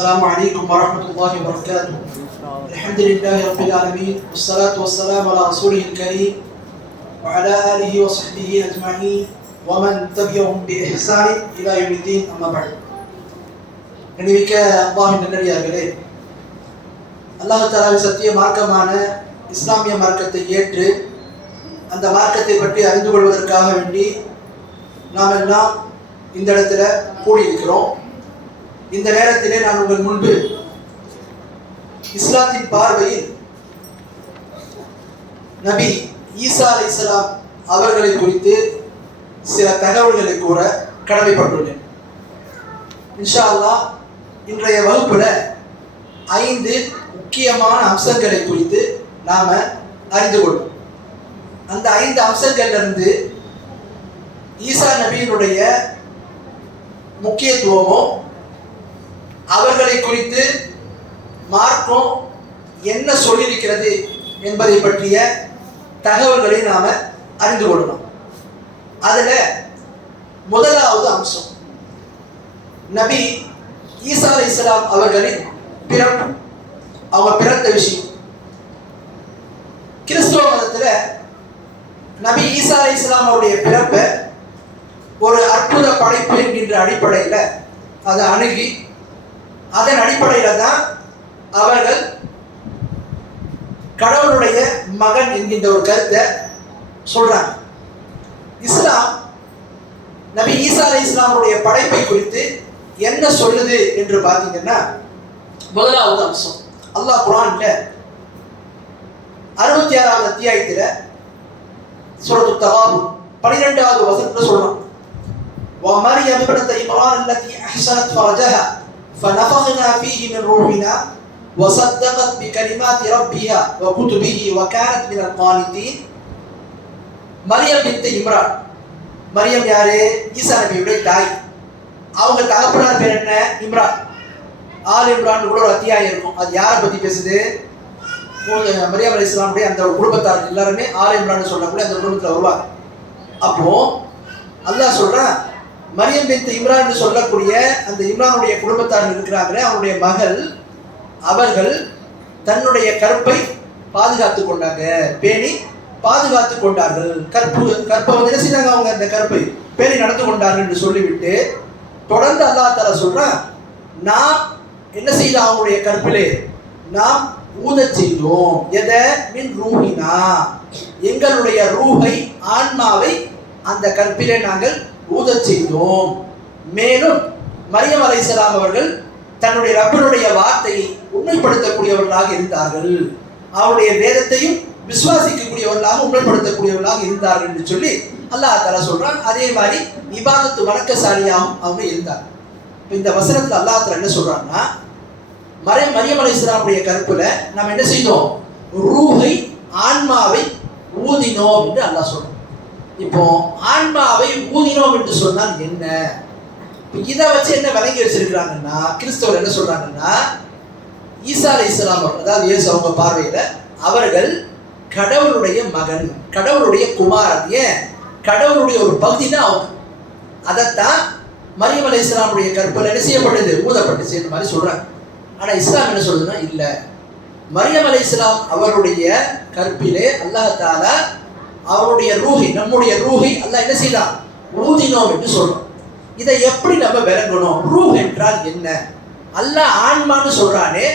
السلام عليكم ورحمة الله وبركاته. الحمد لله رب العالمين والصلاة والسلام على رسوله الكريم وعلى آله وصحبه أجمعين ومن تبعهم بإحسان إلى يوم الدين أما بعد. கண்ணியமிக்க அல்லாஹ்வின் நல்லடியார்களே, அல்லாஹ் தஆலாவின் சத்திய மார்க்கமான இஸ்லாமிய மார்க்கத்தை ஏற்று அந்த மார்க்கத்தை பற்றி அறிந்து கொள்வதற்காக வேண்டி நாம் எல்லாம் இந்த இடத்துல கூடியிருக்கிறோம். இந்த நேரத்திலே நான் உங்கள் முன்பு இஸ்லாத்தின் பார்வையில் நபி ஈசா அலைஹிஸ்ஸலாம் அவர்களை குறித்து சில தகவல்களை கூற கடமைப்பட்டுள்ளேன். இன்ஷா அல்லாஹ் இன்றைய வகுப்புல 5 முக்கியமான அம்சங்களை குறித்து நாம அறிந்து கொள்வோம். அந்த 5 அம்சங்கள்ல இருந்து ஈசா நபியினுடைய முக்கியத்துவமும் அவர்களை குறித்து மார்க்கம் என்ன சொல்லியிருக்கிறது என்பதை பற்றிய தகவல்களை நாம அறிந்து கொள்ளணும். அதுல முதலாவது அம்சம் நபி ஈசா அலைஹிஸ்ஸலாம் அவர்களின் பிறப்பு, அவங்க பிறந்த விஷயம். கிறிஸ்துவ மதத்துல நபி ஈசா அலைஹிஸ்ஸலாம் அவருடைய பிறப்பை ஒரு அற்புத படைப்பு என்கின்ற அடிப்படையில அதை அணுகி அதன் அடிப்படையில தான் அவர்கள் கடவுளுடைய மகன் என்கின்ற ஒரு கருத்தை சொல்றாங்க. இஸ்லாம் நபி ஈசா அலைஹிஸ்ஸலாமுடைய படைப்பை குறித்து என்ன சொல்லுது என்று பார்த்தீங்கன்னா, முதலாவது அம்சம் அல்லாஹ் குர்ஆன்ல 66வது அத்தியாயத்துல சூரத்துத் தகாபுன் 12வது வசனத்துல சொல்றான், وَمَرْيَمَ ابْنَتَ عِمْرَانَ الَّتِي أَحْصَنَتْ فَرْجَهَا فَنَفَخْنَا فِيهِ مِنْ رُوحِنَا وَصَدَّقَتْ بِكَلِمَاتِ رَبِّهَا وَكُتُبِهِ وَكَانَتْ مِنَ الْقَانِتِينَ. மரியம் பின்த் இம்ரான். மரியம் யாரு? ஈசா நபியுடைய தாய். அவங்க தகப்பனார் பேர் என்ன? இம்ரான். ஆல் இம்ரான் கூட ஒரு அத்தியாயம் இருக்கும். அது யாரை பத்தி பேசுது? மரியம் அலைஹிஸ்ஸலாமுடைய அந்த குடும்பத்தார் எல்லாருமே ஆல் இம்ரான் சொல்லக்கூடிய அந்த குடும்பத்தில் வருவாங்க. அப்போ அல்லாஹ் சொல்றான், மரியம் பின்த் இம்ரான் என்று சொல்லக்கூடிய அந்த இம்ரானுடைய குடும்பத்தார்கள் இருக்கிறாங்களே, அவருடைய மகள், அவர்கள் தன்னுடைய கற்பை பாதுகாத்து கொண்டாங்க, பேணி பாதுகாத்து கொண்டார்கள். கற்பை வந்து என்ன செய்தாங்க? அவங்க அந்த கற்பை பேணி நடந்து கொண்டார்கள் என்று சொல்லிவிட்டு தொடர்ந்து அல்லாஹ் தஆலா சொல்றான், நாம் என்ன செய்தோம்? அவங்களுடைய கற்பிலே நாம் ஊதச் செய்தோம். எதை? மின் ரூஹினா, எங்களுடைய ரூஹை, ஆன்மாவை அந்த கற்பிலே நாங்கள் ஊதச் செய்தோம். மேலும் மரியம் அலைஹிஸ்ஸலாம் அவர்கள் தன்னுடைய ரப்பினுடைய வார்த்தையை உண்மைப்படுத்தக்கூடியவர்களாக இருந்தார்கள், அவருடைய வேதத்தையும் விசுவாசிக்கக்கூடியவர்களாக உண்மைப்படுத்தக்கூடியவர்களாக இருந்தார்கள் என்று சொல்லி அல்லாஹ் தஆலா சொல்றான். அதே மாதிரி இபாதத்து வணக்கசாலியாகவும் அவங்க இருந்தாங்க. இந்த வசனத்துல அல்லாஹ் தஆலா என்ன சொல்றான்னா, மரியம் அலைஹிஸ்ஸலாமுடைய கற்புல நாம் என்ன செய்தோம்? ரூஹை, ஆன்மாவை ஊதினோம் என்று அல்லாஹ் சொல்றான். இப்போ ஆன்மாவை ஊதினோம் என்று சொன்னால் என்ன? இதை வச்சு என்ன விளங்கி வச்சிருக்கிறாங்கன்னா, கிறிஸ்தவர் என்ன சொல்றாங்கன்னா, ஈசா அலைஹிஸ்ஸலாம் அதாவது இயேசு அவங்க பார்வையில அவர்கள் கடவுளுடைய மகன், கடவுளுடைய குமாரன், ஏன் கடவுளுடைய ஒரு பகுதி தான் அவங்க. அதைத்தான் மரியம் அலைஹிஸ்ஸலாமுடைய கற்புல என்ன செய்யப்பட்டது? ஊதப்பட்டுச்சு இந்த மாதிரி சொல்றாங்க. ஆனா இஸ்லாம் என்ன சொல்றதுன்னா, இல்ல, மரியம் அலைஹிஸ்ஸலாம் அவருடைய கற்பிலே அல்லாஹ் தஆலா அவருடைய ரூஹி, நம்முடைய ரூஹி அல்லாஹ் என்ன செய்தான்? ஊதினோம் என்று சொல்றோம். இதை எப்படி நம்ம விளங்கணும்? ரூஹ் என்றால் என்ன? அல்லாஹ் ஆன்மான்னு சொல்றானே,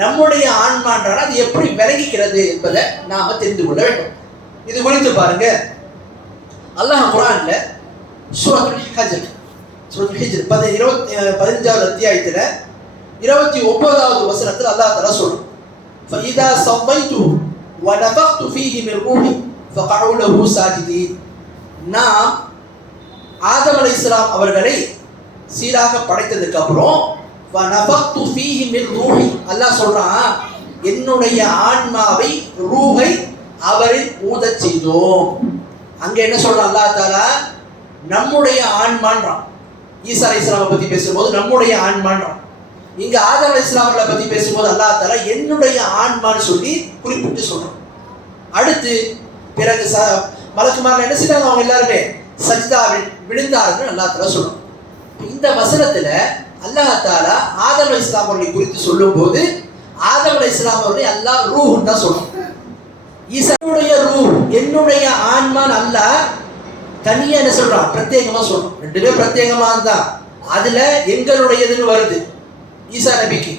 நம்முடைய ஆன்மான்றால் அது எப்படி விளங்கிக்கிறது என்பதை நாம தெரிந்து கொள்ள வேண்டும். இது குறித்து பாருங்க, அல்லாஹ் குர்ஆன்ல சூரத்துல் ஹிஜ்ர் 15வது அத்தியாயத்துல 29வது வசனத்துல அல்லாஹ் தஆலா சொல்றான், فَإِذَا صَوَّيْتُهُ وَنَفَخْتُ فِيهِ مِنْ رُوحِي فَقَعُوا لَهُ سَاجِدِينَ. நாம் ஆதம் அலைஹிஸ்ஸலாம் அவர்களை சீராக படைத்ததுக்கு அப்புறம் وَنَفَخْتُ فِيهِ مِنْ رُوحِي அல்லாஹ் சொல்றான், என்னுடைய ஆன்மாவை, ரூஹை அவரில் ஊதச் செய்தோம். அங்க என்ன சொல்றான் அல்லாஹ் தஆலா? நம்முடைய ஆன்மான்றான். ஈசா அலைஹிஸ்ஸலாமை பத்தி பேசும்போது நம்முடைய ஆன்மான்றான். இங்க ஆதம் அலைஹிஸ்ஸலாமை பத்தி பேசும்போது அல்லாஹ் தஆலா என்னுடைய ஆன்மான்னு சொல்லி குறிப்பிட்டு சொல்றான். அடுத்து பிறகு மலக்குமார்கள் என்ன செய்தாங்க? அவங்க எல்லாருமே சஜ்தாவில் விழுந்தார்கள் அல்லாஹ் தஆலா சொல்றான். இந்த வசனத்துல அல்லாஹ் தஆலா ஆதம் அலைஹிஸ்ஸலாம் அவர்களை குறித்து சொல்லும்போது ஆதம் அலைஹிஸ்ஸலாம் அவர்களை அல்லாஹ் ரூஹ்னு தான் சொல்றான். ஈசாவுடைய ரூஹ், என்னுடைய ஆன்மான் அல்லாஹ் தனியா என்ன சொல்றான், பிரத்யேகமா சொல்றான். ரெண்டுமே பிரத்யேகமா தான். அதுல எங்களுடையதுன்னு வருது ஈசா நபிக்கு,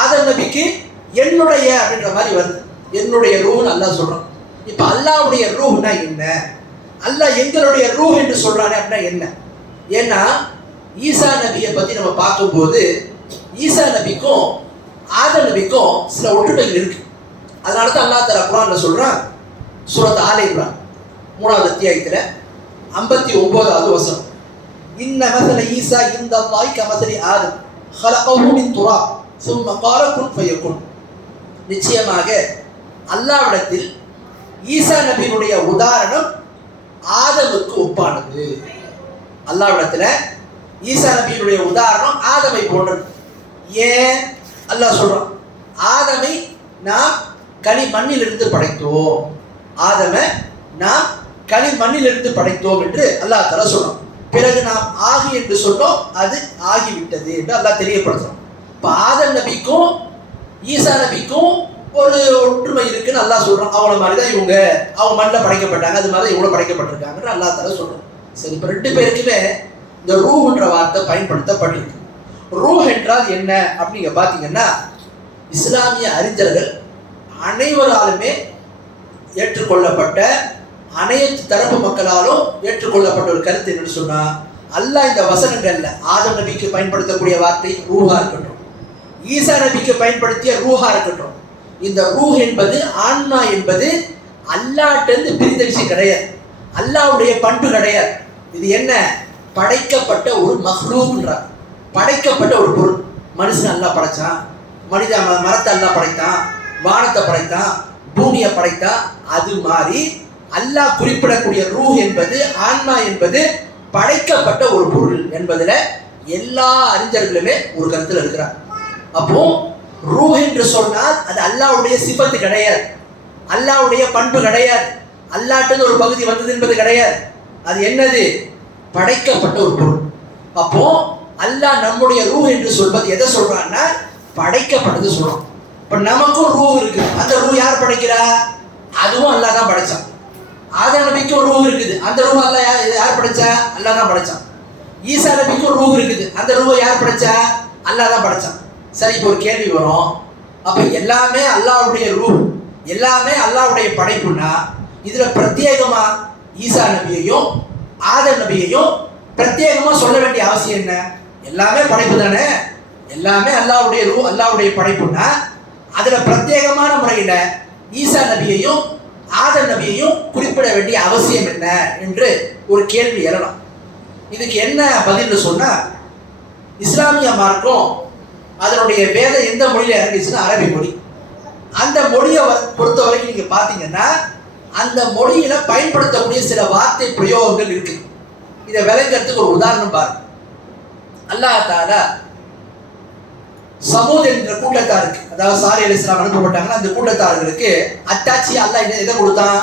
ஆதம் நபிக்கு என்னுடைய அப்படின்ற மாதிரி வருது. என்னுடைய ரூஹ்னு அல்லாஹ் சொல்றான். இப்ப அல்லாஹ்வுடைய ரூஹ்னா என்ன, அல்லாஹ் எங்களுடைய ரூஹ் என்று சொல்றானே அப்படின்னா என்ன? ஏன்னா ஈசா நபியை பத்தி நம்ம பார்க்கும்போது ஈசா நபிக்கும் ஆதம் நபிக்கும் சில ஒற்றுமைகள் இருக்கு. அதனால தான் அல்லாஹ் தஆலா குர்ஆன்ல சொல்றான், சூரத் ஆல இம்ரான் 3வது அத்தியாயத்துல 59வது வசனம், இன்ன மஸல ஈசா இன்தல்லாஹி கமஸலி ஆதம் خلقه من تراب ثم قال كن فيكون. நிச்சயமாக அல்லாஹ்விடத்தில் ஈசா நபியினுடைய உதாரணம் ஆதமுக்கு ஒப்பானது. அல்லாஹ்விடத்துல ஈசா நபியினுடைய உதாரணம் ஆதமை போன்றது. ஏன் அல்லாஹ் சொல்றான், ஆதமை நாம் களி மண்ணிலிருந்து படைத்தோம், ஆதமை நாம் களி மண்ணிலிருந்து படைத்தோம் என்று அல்லாஹ் தஆலா சொல்றான். பிறகு நாம் ஆகி என்று சொன்னோம், அது ஆகிவிட்டது என்று அல்லாஹ் தெரியப்படுத்துறான். இப்ப ஆதம் நபிக்கும் ஈசா நபிக்கும் ஒரு ஒற்றுமை இருக்குன்னு அல்லாஹ் சொல்றான். அவங்கள மாதிரி தான் இவங்க, அவங்க மண்ணில் படைக்கப்பட்டாங்க, அது மாதிரி இவங்க படைக்கப்பட்டிருக்காங்க அல்லாஹ் தஆலா சொல்றான். சரி, இப்ப ரெண்டு பேருக்குமே இந்த ரூஹ்ன்ற வார்த்தை பயன்படுத்தப்பட்டிருக்கு. ரூஹ் என்றால் என்ன அப்படிங்க பாத்தீங்கன்னா, இஸ்லாமிய அறிஞர்கள் அனைவராலுமே ஏற்றுக்கொள்ளப்பட்ட, அனைத்து தரப்பு மக்களாலும் ஏற்றுக்கொள்ளப்பட்ட ஒரு கருத்து என்னன்னு சொன்னா, அல்லாஹ் இந்த வசனங்கள்ல ஆதம் நபிக்கு பயன்படுத்தக்கூடிய வார்த்தை ரூஹா இருக்கட்டும், ஈசா நபிக்கு பயன்படுத்திய ரூஹா இருக்கட்டும், இந்த ரூஹ் என்பது, ஆன்மா என்பது அல்லாஹ்விலிருந்து பிரிந்த விஷயம் கிடையாது, அல்லாஹ்வுடைய பண்பு கிடையாது. இது என்ன, படைக்கப்பட்ட ஒரு மஹ்லூக்ன்றார், படைக்கப்பட்ட ஒரு பொருள். மனுஷன் அல்லாஹ் படைச்சான், மரத்தை அல்லாஹ் படைத்தான், வானத்தை படைத்தான், பூமியை படைத்தான். அது மாதிரி அல்லாஹ் குறிப்பிடக்கூடிய ரூஹ் என்பது, ஆன்மா என்பது படைக்கப்பட்ட ஒரு பொருள் என்பதுல எல்லா அறிஞர்களுமே ஒரு கருத்துல இருக்கிறார். அப்போ ரூஹ் என்று சொன்னால் அது அல்லாஹ்வுடைய சிஃபத்து கிடையாது, அல்லாஹ்வுடைய பண்பு கிடையாது, அல்லாஹ்விலிருந்து ஒரு பகுதி வந்தது என்பது கிடையாது. அது என்னது, படைக்கப்பட்ட ஒரு பொருள். அப்போ அல்லாஹ் நம்முடைய ரூஹ் என்று சொல்வது எதை சொல்றான்னா, படைக்கப்பட்டது சொல்றோம். இப்ப நமக்கும் ரூஹ் இருக்கு, அந்த ரூஹ் யார் படைக்கிறா, அதுவும் அல்லாஹ் தான் படைச்சான். ஆதம் நபிக்கும் ரூஹ் இருக்குது, அந்த ரூஹ் அல்லாஹ் யார் படைச்சா, அல்லாஹ் தான் படைச்சான். ஈசா நபிக்கும் ரூஹ் இருக்குது, அந்த ரூஹ் யார் படைச்சா, அல்லாஹ் தான் படைச்சான். சரி, இப்போ ஒரு கேள்வி வரும், அப்ப எல்லாமே அல்லாஹ்வுடைய ரூஹ், எல்லாமே அல்லாஹ்வுடைய படைப்புன்னா இதுல பிரத்யேகமா ஈசா நபியையும் ஆதம் நபியையும் பிரத்யேகமா சொல்ல வேண்டிய அவசியம் என்ன? எல்லாமே படைப்பு தானே, எல்லாமே அல்லாஹ்வுடைய ரூஹ், அல்லாஹ்வுடைய படைப்புன்னா அதுல பிரத்யேகமான முறையில ஈசா நபியையும் ஆதம் நபியையும் குறிப்பிட வேண்டிய அவசியம் என்ன என்று ஒரு கேள்வி எழலாம். இதுக்கு என்ன பதில்னு சொன்னா, இஸ்லாமிய மார்க்கம் அதனுடைய வேதம் எந்த மொழியில இறங்கிச்சுன்னா அரபி மொழி. அந்த மொழியை பொறுத்த வரைக்கும் நீங்க பாத்தீங்கன்னா, அந்த மொழியில பயன்படுத்தக்கூடிய சில வார்த்தை பிரயோகங்கள் இருக்கு. இதை விளங்கிறதுக்கு ஒரு உதாரணம் பாருங்க. அல்லாஹ் தஆலா சமூத் என்ற கூட்டத்தாருக்கு, அதாவது சாலி அலைஹிஸ்ஸலாம் அனுப்பப்பட்டாங்கன்னா அந்த கூட்டத்தார்களுக்கு அத்தாட்சி அல்லாஹ் எதை கொடுத்தான்,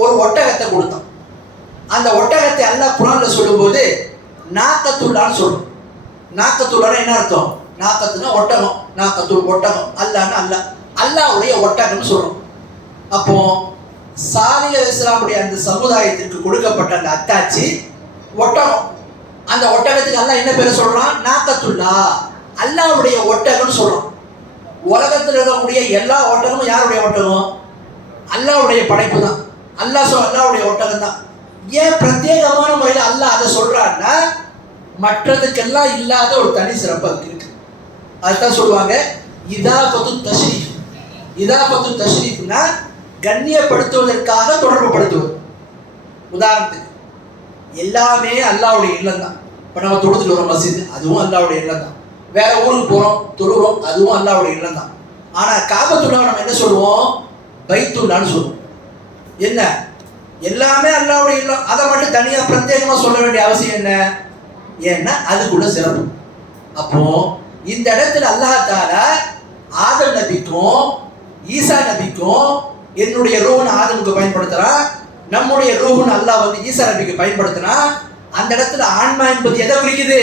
ஒரு ஒட்டகத்தை கொடுத்தான். அந்த ஒட்டகத்தை அல்லாஹ் குர்ஆன்ல சொல்லும்போது நாக்கத்துல்லான்னு சொல்றோம். நாக்கத்துல்லான்னா என்ன அர்த்தம், நாக்கத்துனா ஒட்டகம், நாக்கத்துல் ஒட்டகம், அல்லாஹ்னா அல்லாஹ், அல்லாஹ்வுடைய ஒட்டகம்னு சொல்றோம். அப்போ சாலி அலைஹிஸ்ஸலாமுடைய அந்த சமுதாயத்திற்கு கொடுக்கப்பட்ட அந்த அத்தாட்சி ஒட்டகம். அந்த ஒட்டகத்துக்கு அல்லாஹ் என்ன பேரை சொல்றான், நாக்கத்துல்லா, அல்லாஹ்வுடைய ஒட்டகம்னு சொல்றோம். உலகத்தில் இருக்கக்கூடிய எல்லா ஒட்டகமும் யாருடைய ஒட்டகம், அல்லாஹ்வுடைய படைப்பு தான், அல்லாஹ்வுடைய ஒட்டகம் தான். ஏன் பிரத்யேகமான முறையில் அல்லாஹ் அதை சொல்றான்னா, மற்றதுக்கெல்லாம் இல்லாத ஒரு தனி சிறப்பு இருக்கு. அதுதான் சொல்லுவாங்க இதாஃபத்து தஷ்ரீஃப். இதாஃபத்து தஷ்ரீஃப்னா கண்ணியப்படுத்துவதற்காக தொடர்பு படுத்துவது. உதாரணத்துக்கு எல்லாமே அல்லாஹ்வுடைய இல்லம் தான். இப்போ நம்ம தொழுதுட்டு வரோம் மஸ்ஜித், அதுவும் அல்லாஹ்வுடைய இல்லம் தான். வேற ஊருக்கு போறோம், தொழுகிறோம், அதுவும் அல்லாஹ்வுடைய இல்லம் தான். ஆனா காபத்துல்லாஹ் நம்ம என்ன சொல்லுவோம், பைத்துல்லான்னு சொல்லுவோம். என்ன, எல்லாமே அல்லாஹ்வுடைய இல்லம், அதை மட்டும் தனியா பிரத்யேகமா சொல்ல வேண்டிய அவசியம் என்ன, ஏன்னா அதுக்குள்ள சிறப்பு. அப்போ இந்த இடத்துல அல்லாஹ் தஆலா ஆதம் நபிக்கும் ஈசா நபிக்கும் என்னுடைய ரூஹ்னு ஆதமுக்கு பயன்படுத்துறான், நம்முடைய ரூஹ்னு அல்லாஹ் ஈசா நபிக்கு பயன்படுத்தினா, அந்த இடத்துல ஆன்மா என்பது எதை குறிக்குது,